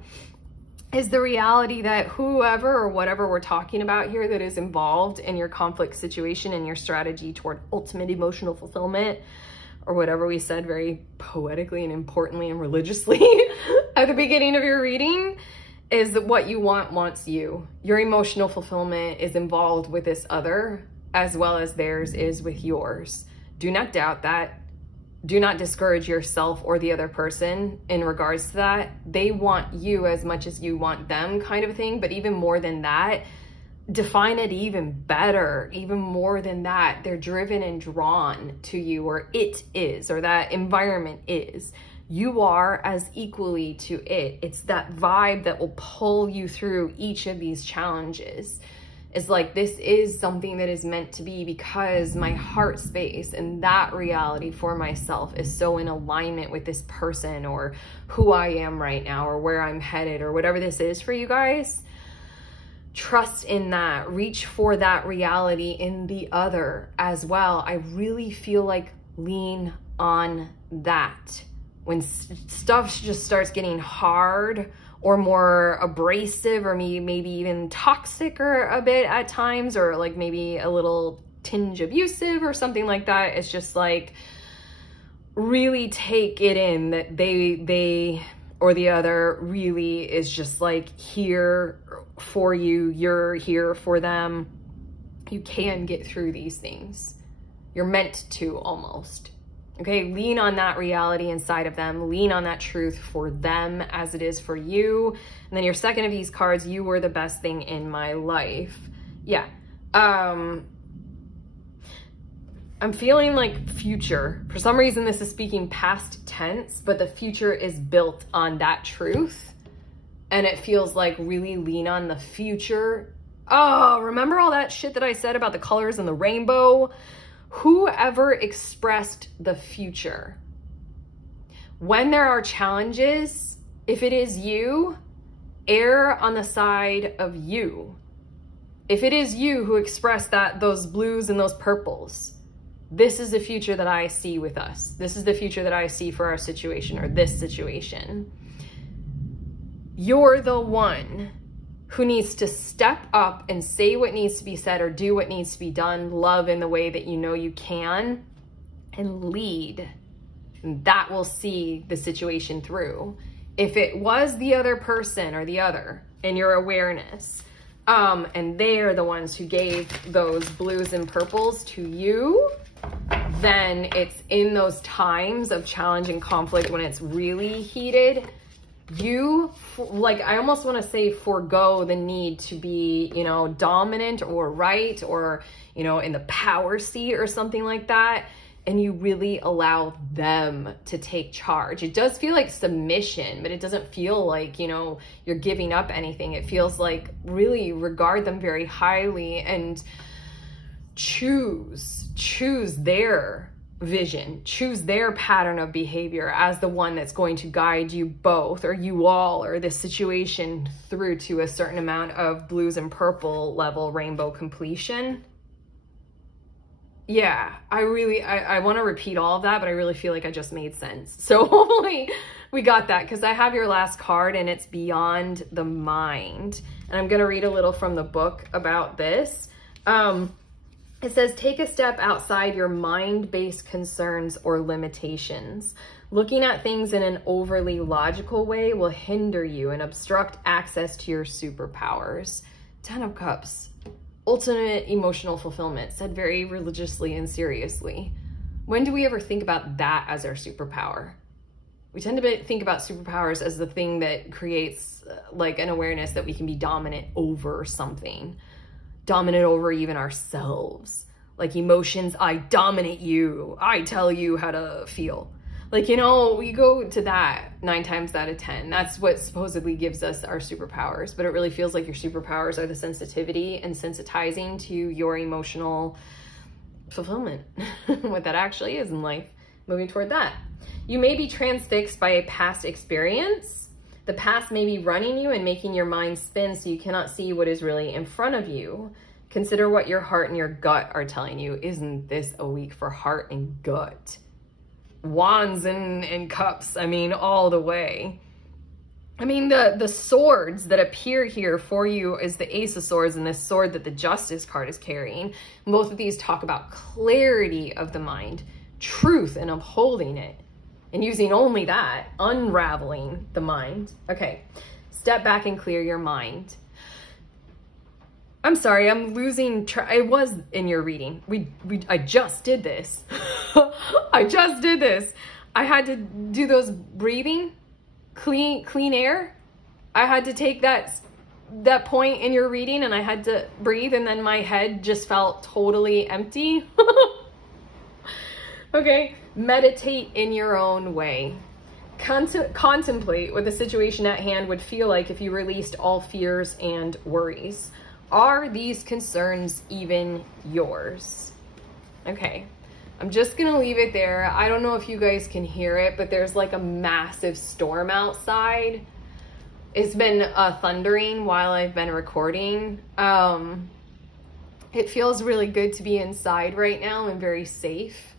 Is the reality that whoever or whatever we're talking about here that is involved in your conflict situation and your strategy toward ultimate emotional fulfillment, or whatever we said very poetically and importantly and religiously at the beginning of your reading, is that what you want wants you. Your emotional fulfillment is involved with this other as well as theirs is with yours. Do not doubt that. Do not discourage yourself or the other person in regards to that. They want you as much as you want them, kind of thing. But even more than that, define it even better, even more than that. They're driven and drawn to you, or it is, or that environment is. You are as equally to it. It's that vibe that will pull you through each of these challenges. It's like, this is something that is meant to be because my heart space and that reality for myself is so in alignment with this person or who I am right now or where I'm headed or whatever this is for you guys. Trust in that. Reach for that reality in the other as well. I really feel like lean on that. When stuff just starts getting hard or more abrasive or maybe even toxic or a bit at times, or like maybe a little tinge abusive or something like that, it's just like, really take it in that they or the other really is just like here for you. You're here for them. You can get through these things. You're meant to, almost. Okay, lean on that reality inside of them. Lean on that truth for them as it is for you. And then your second of these cards, you were the best thing in my life. Yeah. I'm feeling like future. For some reason, this is speaking past tense, but the future is built on that truth. And it feels like really lean on the future. Oh, remember all that shit that I said about the colors and the rainbow? Whoever expressed the future, when there are challenges, if it is you, err on the side of you. If it is you who expressed those blues and those purples, this is the future that I see with us. This is the future that I see for our situation or this situation. You're the one who needs to step up and say what needs to be said or do what needs to be done, love in the way that you know you can, and lead. And that will see the situation through. If it was the other person or the other in your awareness, and they are the ones who gave those blues and purples to you, then it's in those times of challenge and conflict when it's really heated, you, like, I almost want to say forego the need to be, you know, dominant or right or, you know, in the power seat or something like that. And you really allow them to take charge. It does feel like submission, but it doesn't feel like, you know, you're giving up anything. It feels like really regard them very highly and choose their vision, choose their pattern of behavior as the one that's going to guide you both, or you all, or this situation through to a certain amount of blues and purple level rainbow completion. Yeah, I want to repeat all of that, but I really feel like I just made sense. So hopefully we got that, because I have your last card and it's beyond the mind. And I'm going to read a little from the book about this. It says, take a step outside your mind-based concerns or limitations. Looking at things in an overly logical way will hinder you and obstruct access to your superpowers. 10 of Cups. Ultimate emotional fulfillment, said very religiously and seriously. When do we ever think about that as our superpower? We tend to think about superpowers as the thing that creates like an awareness that we can be dominant over something. Dominant over even ourselves. Like emotions, I dominate you. I tell you how to feel. Like, you know, we go to that 9 times out of 10. That's what supposedly gives us our superpowers. But it really feels like your superpowers are the sensitivity and sensitizing to your emotional fulfillment. What that actually is in life. Moving toward that. You may be transfixed by a past experience. The past may be running you and making your mind spin so you cannot see what is really in front of you. Consider what your heart and your gut are telling you. Isn't this a week for heart and gut? Wands and cups, I mean, all the way. I mean, the swords that appear here for you is the Ace of Swords and this sword that the Justice card is carrying. Both of these talk about clarity of the mind, truth and upholding it, and using only that, unraveling the mind. Okay, step back and clear your mind. I'm sorry, I'm losing track. I was in your reading. I just did this. I just did this. I had to do those breathing, clean air. I had to take that point in your reading and I had to breathe, and then my head just felt totally empty. Okay, meditate in your own way. Contemplate what the situation at hand would feel like if you released all fears and worries. Are these concerns even yours? Okay, I'm just gonna leave it there. I don't know if you guys can hear it, but there's like a massive storm outside. It's been thundering while I've been recording. It feels really good to be inside right now and very safe.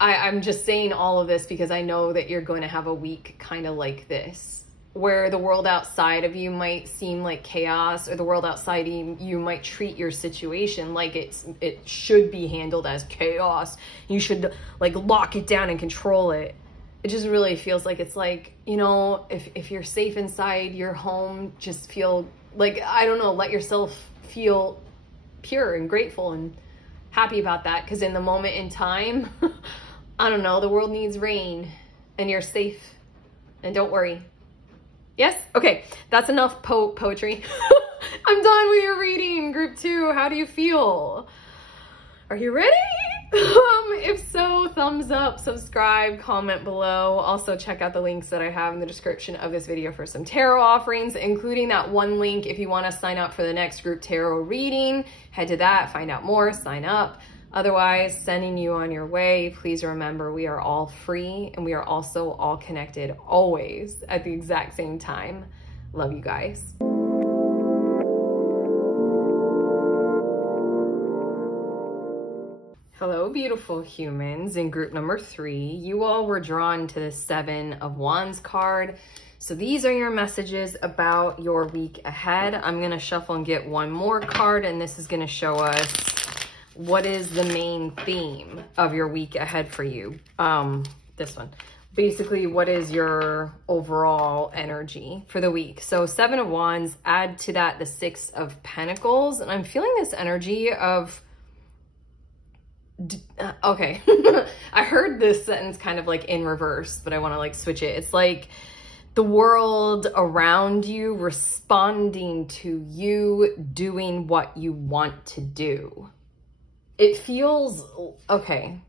I'm just saying all of this because I know that you're going to have a week kind of like this, where the world outside of you might seem like chaos, or the world outside you might treat your situation like it should be handled as chaos. You should like lock it down and control it. It just really feels like it's like, you know, if you're safe inside your home, just feel like, I don't know, let yourself feel pure and grateful and happy about that. Because in the moment in time, I don't know, the world needs rain and you're safe and don't worry. Yes? Okay, that's enough poetry. I'm done with your reading, group 2. How do you feel? Are you ready? If so, thumbs up, subscribe, comment below. Also check out the links that I have in the description of this video for some tarot offerings, including that one link if you want to sign up for the next group tarot reading. Head to that, find out more, sign up. Otherwise, sending you on your way. Please remember, we are all free and we are also all connected always at the exact same time. Love you guys. Hello, beautiful humans. In group number 3, you all were drawn to the 7 of Wands card. So these are your messages about your week ahead. I'm going to shuffle and get one more card, and this is going to show us what is the main theme of your week ahead for you. This one. Basically, what is your overall energy for the week? So 7 of Wands, add to that the 6 of Pentacles. And I'm feeling this energy of... okay. I heard this sentence kind of like in reverse, but I want to like switch it. It's like the world around you responding to you doing what you want to do. It feels, okay,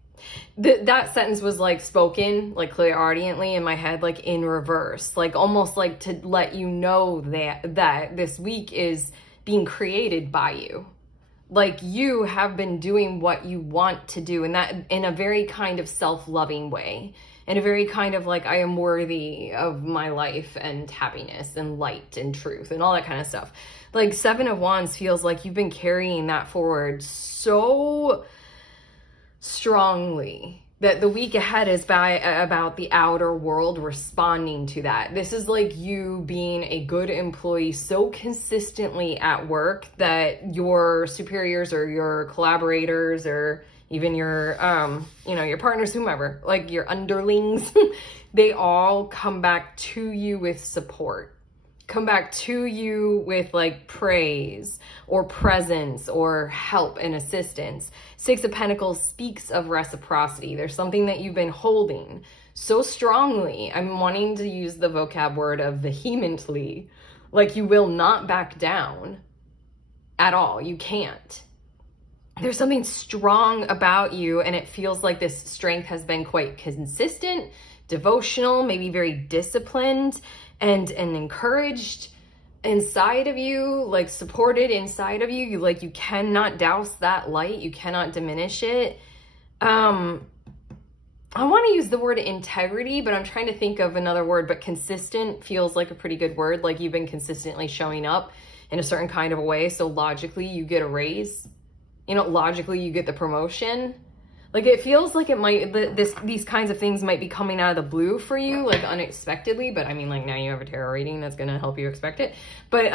that sentence was like spoken, like clairaudiently in my head, like in reverse, like almost like to let you know that this week is being created by you. Like you have been doing what you want to do, and that in a very kind of self-loving way, in a very kind of like, I am worthy of my life and happiness and light and truth and all that kind of stuff. Like 7 of Wands feels like you've been carrying that forward so strongly that the week ahead is about the outer world responding to that. This is like you being a good employee so consistently at work that your superiors or your collaborators or even your, you know, your partners, whomever, like your underlings, they all come back to you with support. Come back to you with like praise or presence or help and assistance. 6 of Pentacles speaks of reciprocity. There's something that you've been holding so strongly. I'm wanting to use the vocab word of vehemently. Like you will not back down at all. You can't. There's something strong about you, and it feels like this strength has been quite consistent, devotional, maybe very disciplined, and encouraged inside of you, like supported inside of you. Like you cannot douse that light. You cannot diminish it. I want to use the word integrity, but I'm trying to think of another word, but consistent feels like a pretty good word. Like you've been consistently showing up in a certain kind of a way. So logically you get a raise, you know, logically you get the promotion. Like it feels like it might, these kinds of things might be coming out of the blue for you, like unexpectedly, but I mean, like now you have a tarot reading that's going to help you expect it. But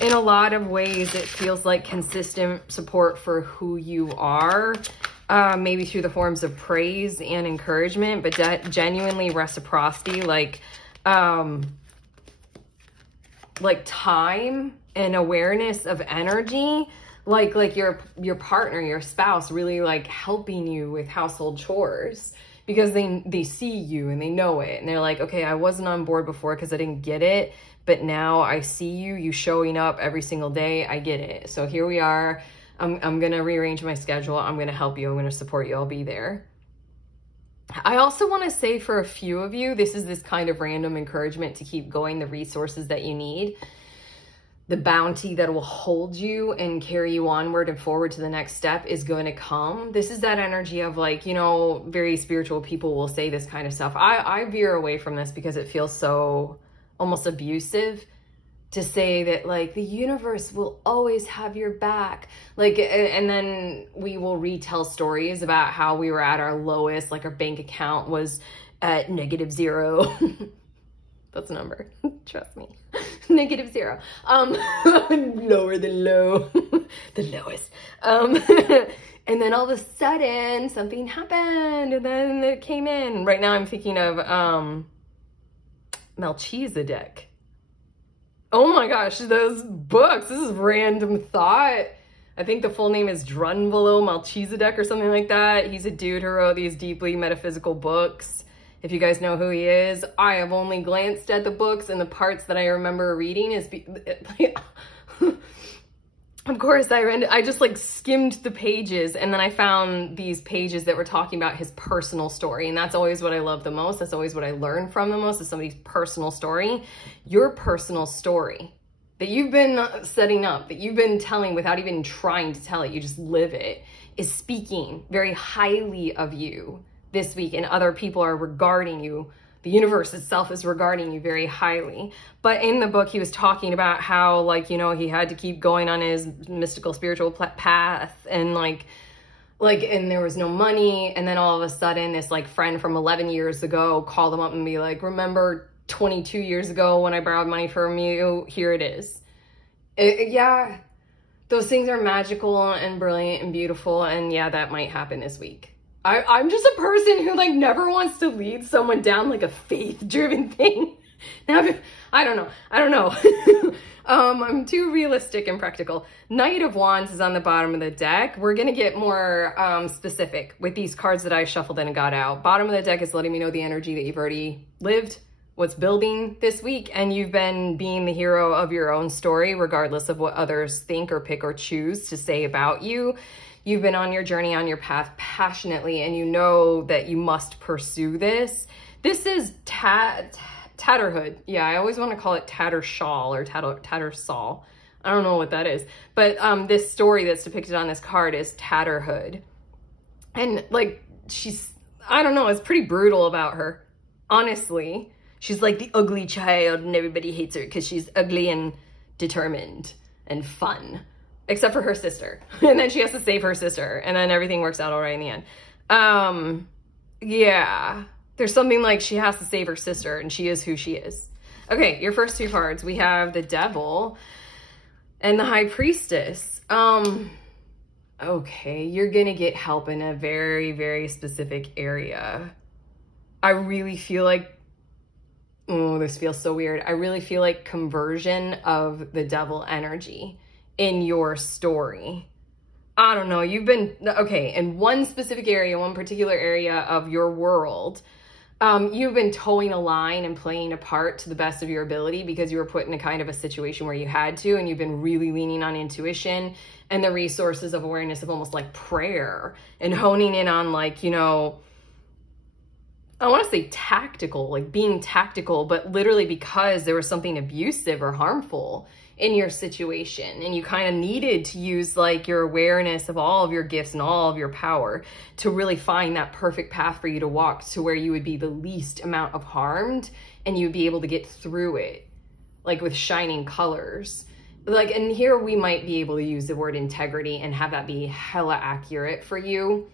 in a lot of ways, it feels like consistent support for who you are, maybe through the forms of praise and encouragement, but genuinely reciprocity, like time and awareness of energy, like your partner, your spouse really like helping you with household chores because they see you and they know it. And they're like, okay, I wasn't on board before because I didn't get it, but now I see you showing up every single day. I get it. So here we are. I'm going to rearrange my schedule. I'm going to help you. I'm going to support you. I'll be there. I also want to say for a few of you, this is this kind of random encouragement to keep going, the resources that you need, the bounty that will hold you and carry you onward and forward to the next step is going to come. This is that energy of like, you know, very spiritual people will say this kind of stuff. I veer away from this because it feels so almost abusive to say that like the universe will always have your back. Like, and then we will retell stories about how we were at our lowest, like our bank account was at -0. That's a number, trust me. -0. Lower than low, the lowest. And then all of a sudden something happened and then it came in. Right now I'm thinking of Melchizedek. Oh my gosh, those books. This is random thought. I think the full name is Drunvalo Melchizedek or something like that. He's a dude who wrote these deeply metaphysical books. If you guys know who he is, I have only glanced at the books and the parts that I remember reading is... Of course, I just like skimmed the pages and then I found these pages that were talking about his personal story. And that's always what I love the most. That's always what I learn from the most is somebody's personal story. Your personal story that you've been setting up, that you've been telling without even trying to tell it, you just live it, is speaking very highly of you this week. And other people are regarding you. The universe itself is regarding you very highly. But in the book, he was talking about how, like, you know, he had to keep going on his mystical spiritual path and and there was no money. And then all of a sudden, this like friend from 11 years ago called him up and be like, remember 22 years ago when I borrowed money from you? Here it is. Yeah, those things are magical and brilliant and beautiful. And yeah, that might happen this week. I'm just a person who like never wants to lead someone down like a faith-driven thing. Now, I don't know. I'm too realistic and practical. Knight of Wands is on the bottom of the deck. We're going to get more specific with these cards that I shuffled in and got out. Bottom of the deck is letting me know the energy that you've already lived, what's building this week, and you've been being the hero of your own story, regardless of what others think or pick or choose to say about you. You've been on your journey, on your path passionately, and you know that you must pursue this. This is tatterhood. Yeah, I always want to call it tattershawl or tattersall. I don't know what that is. But this story that's depicted on this card is tatterhood. And like, I don't know, it's pretty brutal about her. Honestly, she's like the ugly child and everybody hates her because she's ugly and determined and fun. Except for her sister. And then she has to save her sister. And then everything works out all right in the end. Yeah. There's something like she has to save her sister and she is who she is. Okay, your first two cards. We have the Devil and the High Priestess. Okay, you're gonna get help in a very, very specific area. I really feel like, oh, this feels so weird. I really feel like conversion of the devil energy in your story. I don't know, you've been, okay, in one specific area, one particular area of your world, you've been towing a line and playing a part to the best of your ability because you were put in a kind of a situation where you had to, and you've been really leaning on intuition and the resources of awareness of almost like prayer and honing in on like, you know, I want to say tactical, like being tactical, but literally because there was something abusive or harmful in your situation and you kind of needed to use like your awareness of all of your gifts and all of your power to really find that perfect path for you to walk to where you would be the least amount of harmed and you'd be able to get through it like with shining colors. like, and here we might be able to use the word integrity and have that be hella accurate for you.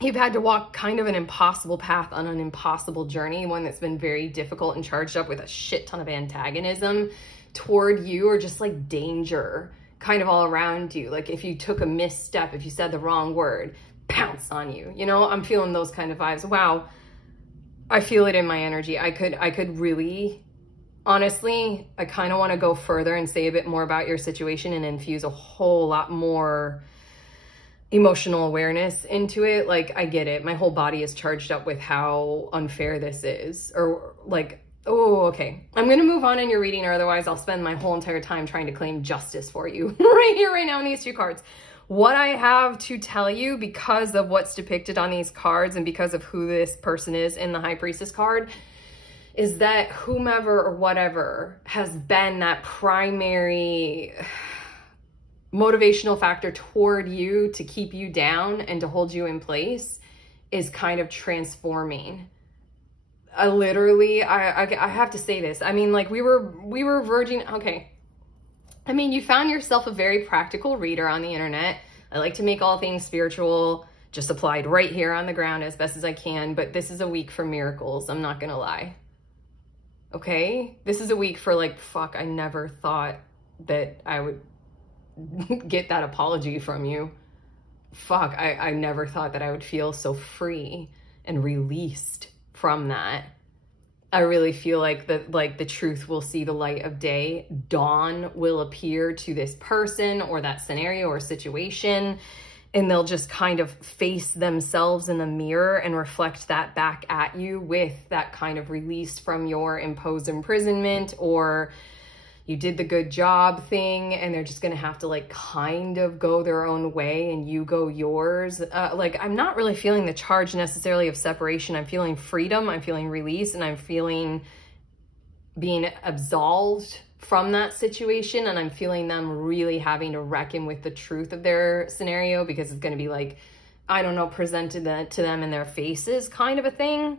You've had to walk kind of an impossible path on an impossible journey, one that's been very difficult and charged up with a shit ton of antagonism toward you, or just like danger kind of all around you. Like if you took a misstep, if you said the wrong word, pounce on you. You know, I'm feeling those kind of vibes. Wow. I feel it in my energy. I could really, honestly, I kind of want to go further and say a bit more about your situation and infuse a whole lot more emotional awareness into it. Like, I get it. My whole body is charged up with how unfair this is, or like, oh, okay. I'm going to move on in your reading, or otherwise I'll spend my whole entire time trying to claim justice for you right here, right now in these two cards. What I have to tell you, because of what's depicted on these cards and because of who this person is in the High Priestess card, is that whomever or whatever has been that primary motivational factor toward you to keep you down and to hold you in place is kind of transforming. I have to say this. I mean, like we were verging. Okay. I mean, you found yourself a very practical reader on the internet. I like to make all things spiritual just applied right here on the ground as best as I can. But this is a week for miracles. I'm not going to lie. Okay. This is a week for like, fuck, I never thought that I would get that apology from you. Fuck, I never thought that I would feel so free and released from that. I really feel like the truth will see the light of day. Dawn will appear to this person or that scenario or situation, and they'll just kind of face themselves in the mirror and reflect that back at you with that kind of release from your imposed imprisonment, or you did the good job thing, and they're just going to have to like kind of go their own way and you go yours. Like, I'm not really feeling the charge necessarily of separation. I'm feeling freedom. I'm feeling release, and I'm feeling being absolved from that situation. And I'm feeling them really having to reckon with the truth of their scenario, because it's going to be like, I don't know, presented to them in their faces kind of a thing.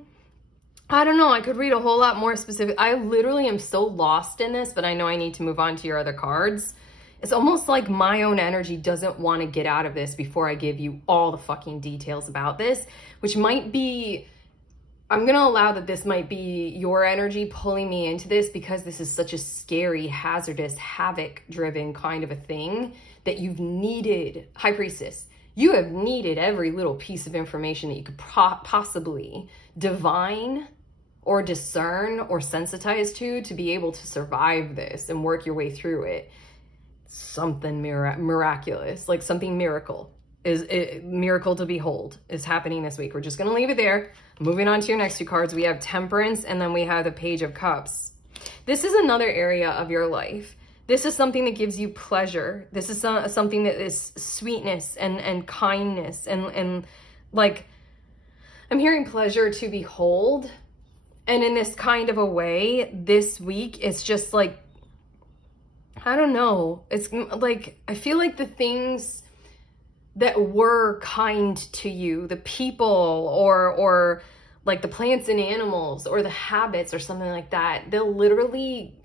I don't know. I could read a whole lot more specific. I literally am so lost in this, but I know I need to move on to your other cards. It's almost like my own energy doesn't want to get out of this before I give you all the fucking details about this, which might be, I'm going to allow that this might be your energy pulling me into this, because this is such a scary, hazardous, havoc-driven kind of a thing that you've needed. High Priestess, you have needed every little piece of information that you could possibly divine or discern or sensitize to be able to survive this and work your way through it. Something miraculous, like something miracle to behold is happening this week. We're just going to leave it there. Moving on to your next two cards, we have Temperance, and then we have the Page of Cups. This is another area of your life. This is something that gives you pleasure. This is something that is sweetness and kindness, and like, I'm hearing pleasure to behold. And in this kind of a way, this week, it's just like, I don't know. It's like, I feel like the things that were kind to you, the people or like the plants and animals or the habits or something like that, they'll literally,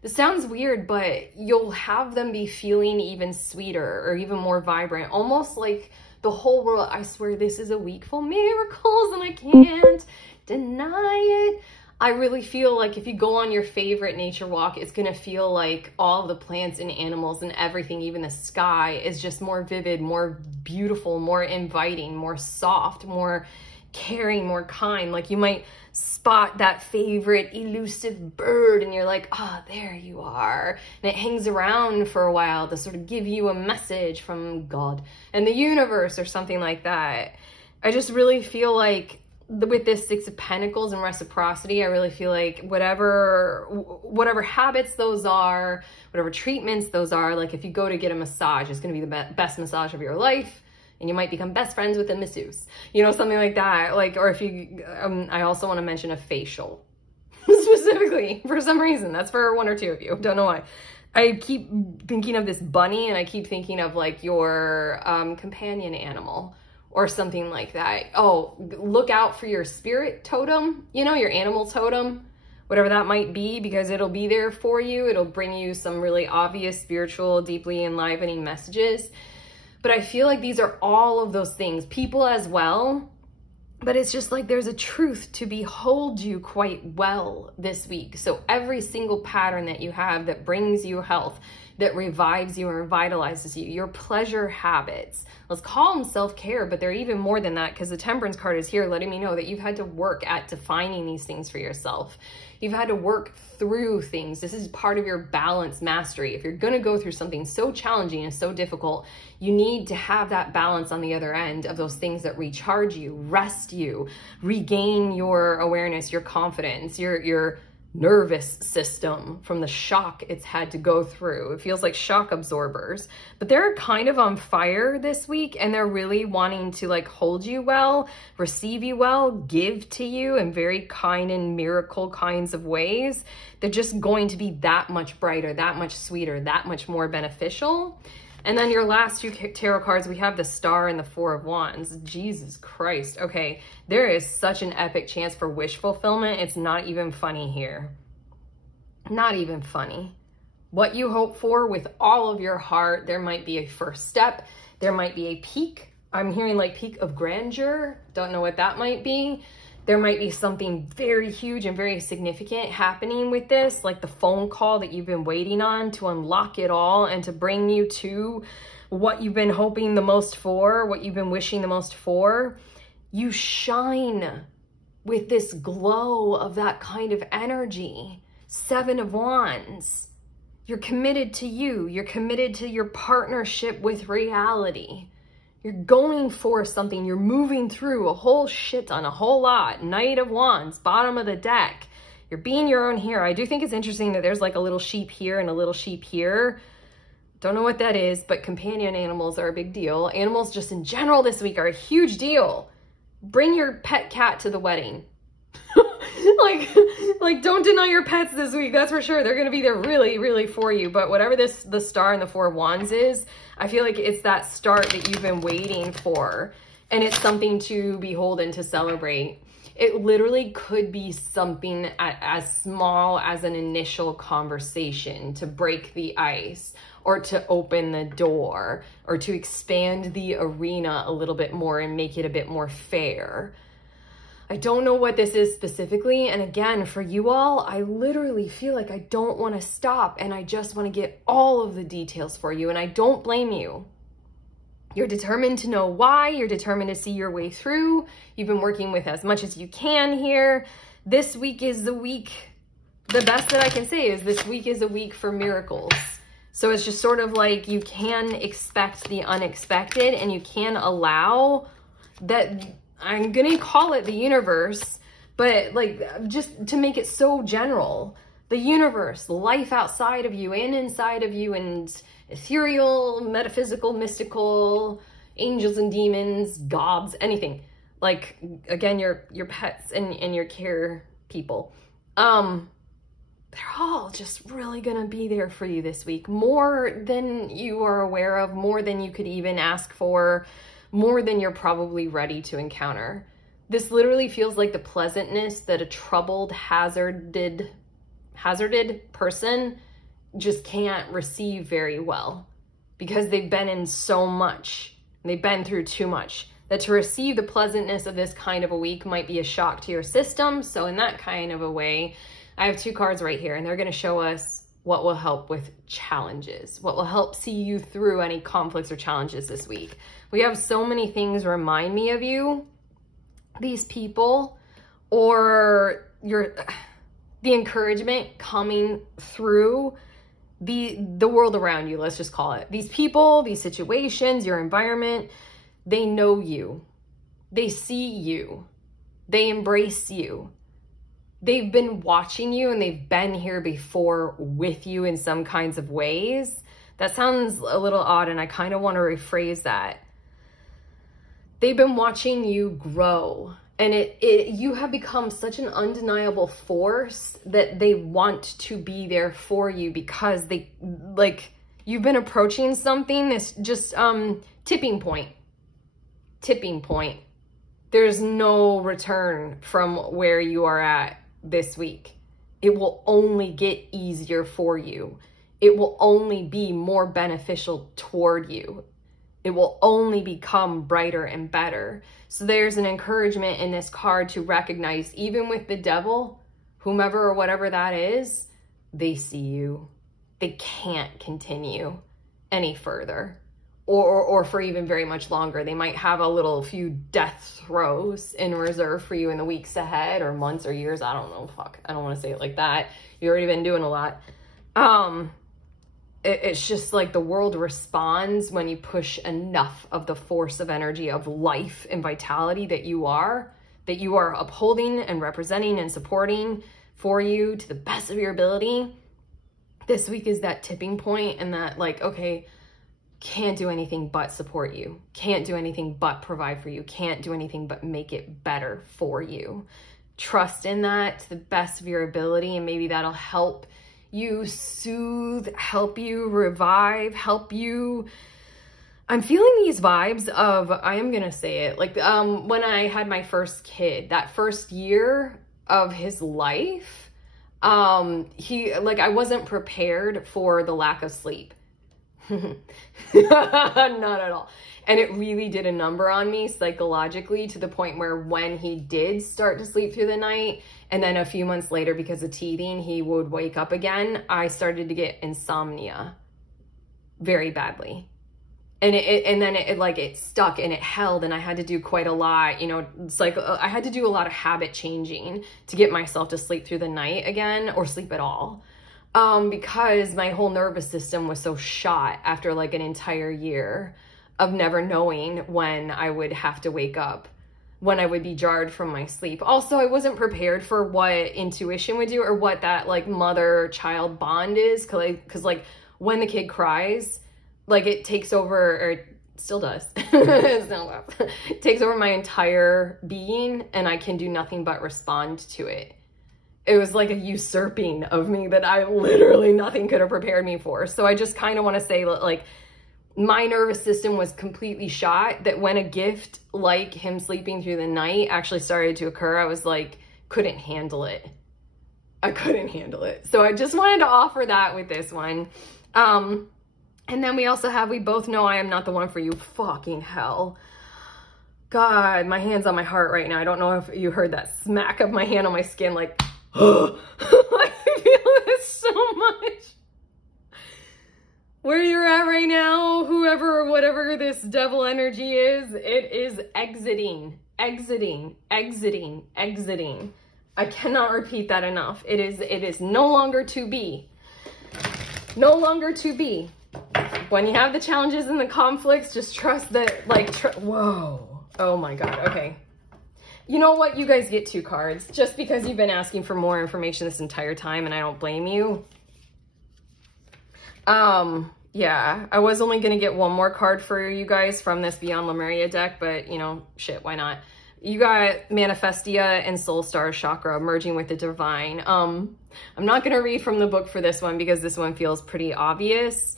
this sounds weird, but you'll have them be feeling even sweeter or even more vibrant, almost like the whole world. I swear this is a week full of miracles, and I can't deny it. I really feel like if you go on your favorite nature walk, it's going to feel like all the plants and animals and everything, even the sky, is just more vivid, more beautiful, more inviting, more soft, more caring, more kind. Like you might spot that favorite elusive bird and you're like, ah, oh, there you are. And it hangs around for a while to sort of give you a message from God and the universe or something like that. I just really feel like with this Six of Pentacles and reciprocity, I really feel like whatever habits those are, whatever treatments those are, like if you go to get a massage, it's going to be the best massage of your life. And you might become best friends with a masseuse, you know, something like that. Like, or if you, I also want to mention a facial specifically for some reason. That's for one or two of you. Don't know why. I keep thinking of this bunny, and I keep thinking of like your companion animal or something like that. Oh, look out for your spirit totem, you know, your animal totem, whatever that might be, because it'll be there for you. It'll bring you some really obvious, spiritual, deeply enlivening messages. But I feel like these are all of those things, people as well. But it's just like there's a truth to behold you quite well this week. So every single pattern that you have that brings you health, that revives you and revitalizes you, your pleasure habits, let's call them self-care, but they're even more than that, because the Temperance card is here letting me know that you've had to work at defining these things for yourself. You've had to work through things. This is part of your balance mastery. If you're going to go through something so challenging and so difficult, you need to have that balance on the other end of those things that recharge you, rest you, regain your awareness, your confidence, your nervous system from the shock it's had to go through. It feels like shock absorbers, but they're kind of on fire this week, and they're really wanting to like hold you well, receive you well, give to you in very kind and miracle kinds of ways. They're just going to be that much brighter, that much sweeter, that much more beneficial. And then your last two tarot cards, we have the Star and the Four of Wands. Jesus Christ. Okay, there is such an epic chance for wish fulfillment. It's not even funny here. Not even funny. What you hope for with all of your heart, there might be a first step. There might be a peak. I'm hearing like peak of grandeur. Don't know what that might be. There might be something very huge and very significant happening with this, like the phone call that you've been waiting on to unlock it all and to bring you to what you've been hoping the most for, what you've been wishing the most for. You shine with this glow of that kind of energy. Seven of Wands. You're committed to you. You're committed to your partnership with reality. You're going for something. You're moving through a whole shit ton, a whole lot. Knight of Wands, bottom of the deck. You're being your own hero. I do think it's interesting that there's like a little sheep here and a little sheep here. Don't know what that is, but companion animals are a big deal. Animals just in general this week are a huge deal. Bring your pet cat to the wedding. like don't deny your pets this week. That's for sure. They're going to be there really, really for you. But whatever the Star and the Four of Wands is, I feel like it's that start that you've been waiting for. And it's something to behold and to celebrate. It literally could be something as small as an initial conversation to break the ice, or to open the door, or to expand the arena a little bit more and make it a bit more fair. I don't know what this is specifically. And again, for you all, I literally feel like I don't want to stop, and I just want to get all of the details for you. And I don't blame you. You're determined to know why. You're determined to see your way through. You've been working with as much as you can here. This week is the week. The best that I can say is this week is a week for miracles. So it's just sort of like you can expect the unexpected, and you can allow that. I'm going to call it the universe, but like just to make it so general, the universe, life outside of you and inside of you, and ethereal, metaphysical, mystical, angels and demons, gods, anything. Like, again, your pets and your care people. They're all just really going to be there for you this week. More than you are aware of, more than you could even ask for, more than you're probably ready to encounter. This literally feels like the pleasantness that a troubled, hazarded person just can't receive very well, because they've been in so much. They've been through too much. That to receive the pleasantness of this kind of a week might be a shock to your system. So in that kind of a way, I have two cards right here, and they're going to show us what will help with challenges, what will help see you through any conflicts or challenges this week. We have so many things remind me of you, these people, or the encouragement coming through the world around you, let's just call it. These people, these situations, your environment, they know you. They see you. They embrace you. They've been watching you, and they've been here before with you in some kinds of ways. That sounds a little odd, and I kind of want to rephrase that. They've been watching you grow, and you have become such an undeniable force that they want to be there for you, because you've been approaching something that's just tipping point. There's no return from where you are at this week. it will only get easier for you. It will only be more beneficial toward you. It will only become brighter and better. So there's an encouragement in this card to recognize, even with the devil, whomever or whatever that is, they see you. They can't continue any further or for even very much longer. They might have a few death throes in reserve for you in the weeks ahead or months or years. I don't know. Fuck. I don't want to say it like that. You've already been doing a lot. It's just like the world responds when you push enough of the force of energy of life and vitality that you are upholding and representing and supporting for you to the best of your ability. This week is that tipping point, and that like, okay, can't do anything but support you. Can't do anything but provide for you. Can't do anything but make it better for you. Trust in that to the best of your ability, and maybe that'll help you soothe, help you revive, help you. I'm feeling these vibes of, I am gonna say it, like when I had my first kid, that first year of his life, I wasn't prepared for the lack of sleep. Not at all. And it really did a number on me psychologically, to the point where when he did start to sleep through the night, and then a few months later, because of teething, he would wake up again, I started to get insomnia very badly. And then it stuck and it held, and I had to do quite a lot, you know. It's like I had to do a lot of habit changing to get myself to sleep through the night again, or sleep at all. Because my whole nervous system was so shot after like an entire year of never knowing when I would have to wake up, when I would be jarred from my sleep. Also, I wasn't prepared for what intuition would do, or what that like mother-child bond is. Cause like when the kid cries, like it takes over, or it still does. It takes over my entire being, and I can do nothing but respond to it. It was like a usurping of me that I literally nothing could have prepared me for. So I just kind of want to say, like, my nervous system was completely shot, that when a gift like him sleeping through the night actually started to occur, I was like, couldn't handle it. I couldn't handle it. So I just wanted to offer that with this one. And then we also have, we both know I am not the one for you. Fucking hell. God, my hand's on my heart right now. I don't know if you heard that smack of my hand on my skin, like, I feel this so much. Where you're at right now, whoever or whatever this devil energy is, it is exiting, exiting, exiting, exiting. I cannot repeat that enough. It is no longer to be. No longer to be. When you have the challenges and the conflicts, just trust that, like, whoa. Oh my God, okay. You know what? You guys get 2 cards just because you've been asking for more information this entire time, and I don't blame you. Yeah, I was only going to get 1 more card for you guys from this Beyond Lemuria deck, but you know, shit, why not? You got Manifestia and Soul Star Chakra merging with the Divine. I'm not going to read from the book for this one because this one feels pretty obvious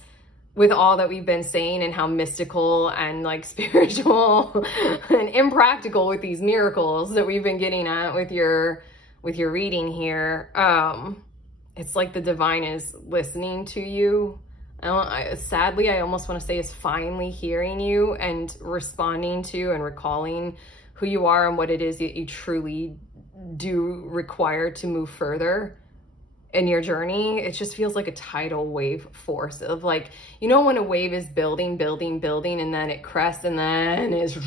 with all that we've been saying and how mystical and like spiritual and impractical with these miracles that we've been getting at with your reading here. It's like the Divine is listening to you. Sadly, I almost want to say is finally hearing you and responding to and recalling who you are and what it is that you truly do require to move further in your journey. It just feels like a tidal wave force of, like, you know, when a wave is building, building, building, and then it crests and then is,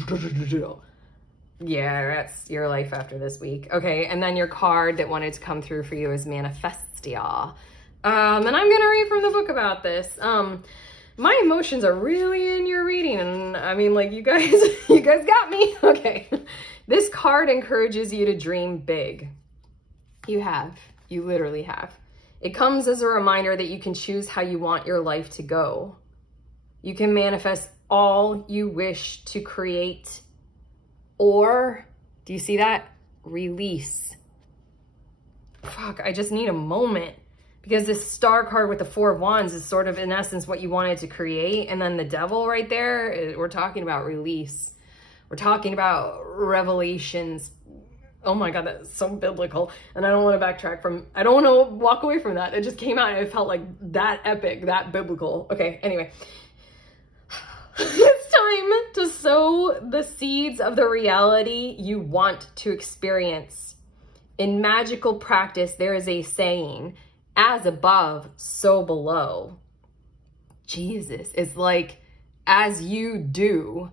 yeah, that's your life after this week. Okay, and then your card that wanted to come through for you is Manifestia. And I'm gonna read from the book about this. My emotions are really in your reading, and I mean, like, you guys got me. Okay, this card encourages you to dream big. You literally have. It comes as a reminder that you can choose how you want your life to go. You can manifest all you wish to create, or, do you see that? Release. Fuck, I just need a moment. Because this star card with the 4 of Wands is sort of, in essence, what you wanted to create. And then the devil right there, we're talking about release. We're talking about revelations, Oh my God, that's so biblical. And I don't want to backtrack from, I don't want to walk away from that. It just came out and it felt like that epic, that biblical. Okay, anyway. It's time to sow the seeds of the reality you want to experience. In magical practice, there is a saying, as above, so below. Jesus, it's like, as you do,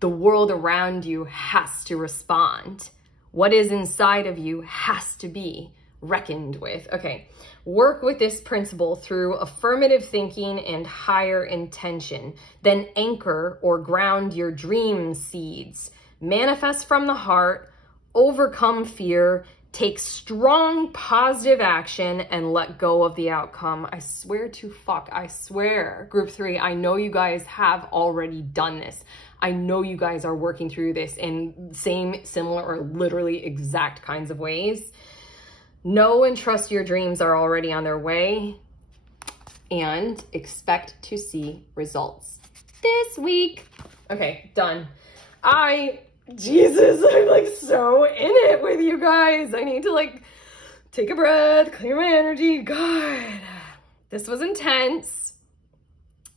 the world around you has to respond. What is inside of you has to be reckoned with. Okay, work with this principle through affirmative thinking and higher intention. Then anchor or ground your dream seeds. Manifest from the heart, overcome fear, take strong positive action, and let go of the outcome. I swear to fuck, I swear. Group 3, I know you guys have already done this. I know you guys are working through this in same, similar, or literally exact kinds of ways. Know and trust your dreams are already on their way, and expect to see results this week. Okay, done. Jesus, I'm like so in it with you guys. I need to like take a breath, clear my energy. God, this was intense.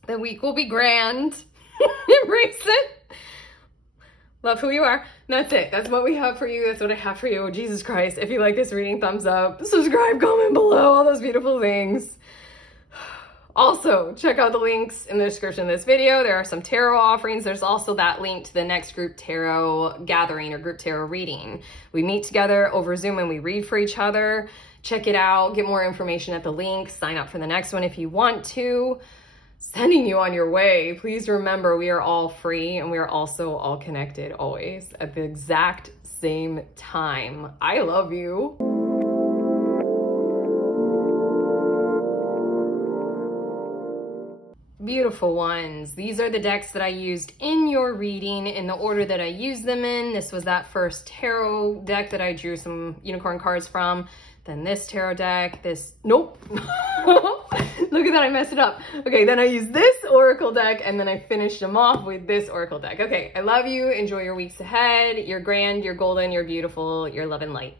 The week will be grand. Embrace it. Love who you are. That's it. That's what we have for you. That's what I have for you. Jesus Christ. If you like this reading, thumbs up, subscribe, comment below, all those beautiful things. Also, check out the links in the description of this video. There are some tarot offerings. There's also that link to the next group tarot gathering or group tarot reading. We meet together over Zoom and we read for each other. Check it out. Get more information at the link. Sign up for the next one if you want to. Sending you on your way. Please remember, we are all free and we are also all connected always at the exact same time. I love you. Beautiful ones. These are the decks that I used in your reading in the order that I used them in. This was that first tarot deck that I drew some unicorn cards from. Then this tarot deck, nope. Look at that, I messed it up. Okay, then I used this oracle deck and then I finished them off with this oracle deck. Okay, I love you. Enjoy your weeks ahead. You're grand, you're golden, you're beautiful, you're love and light.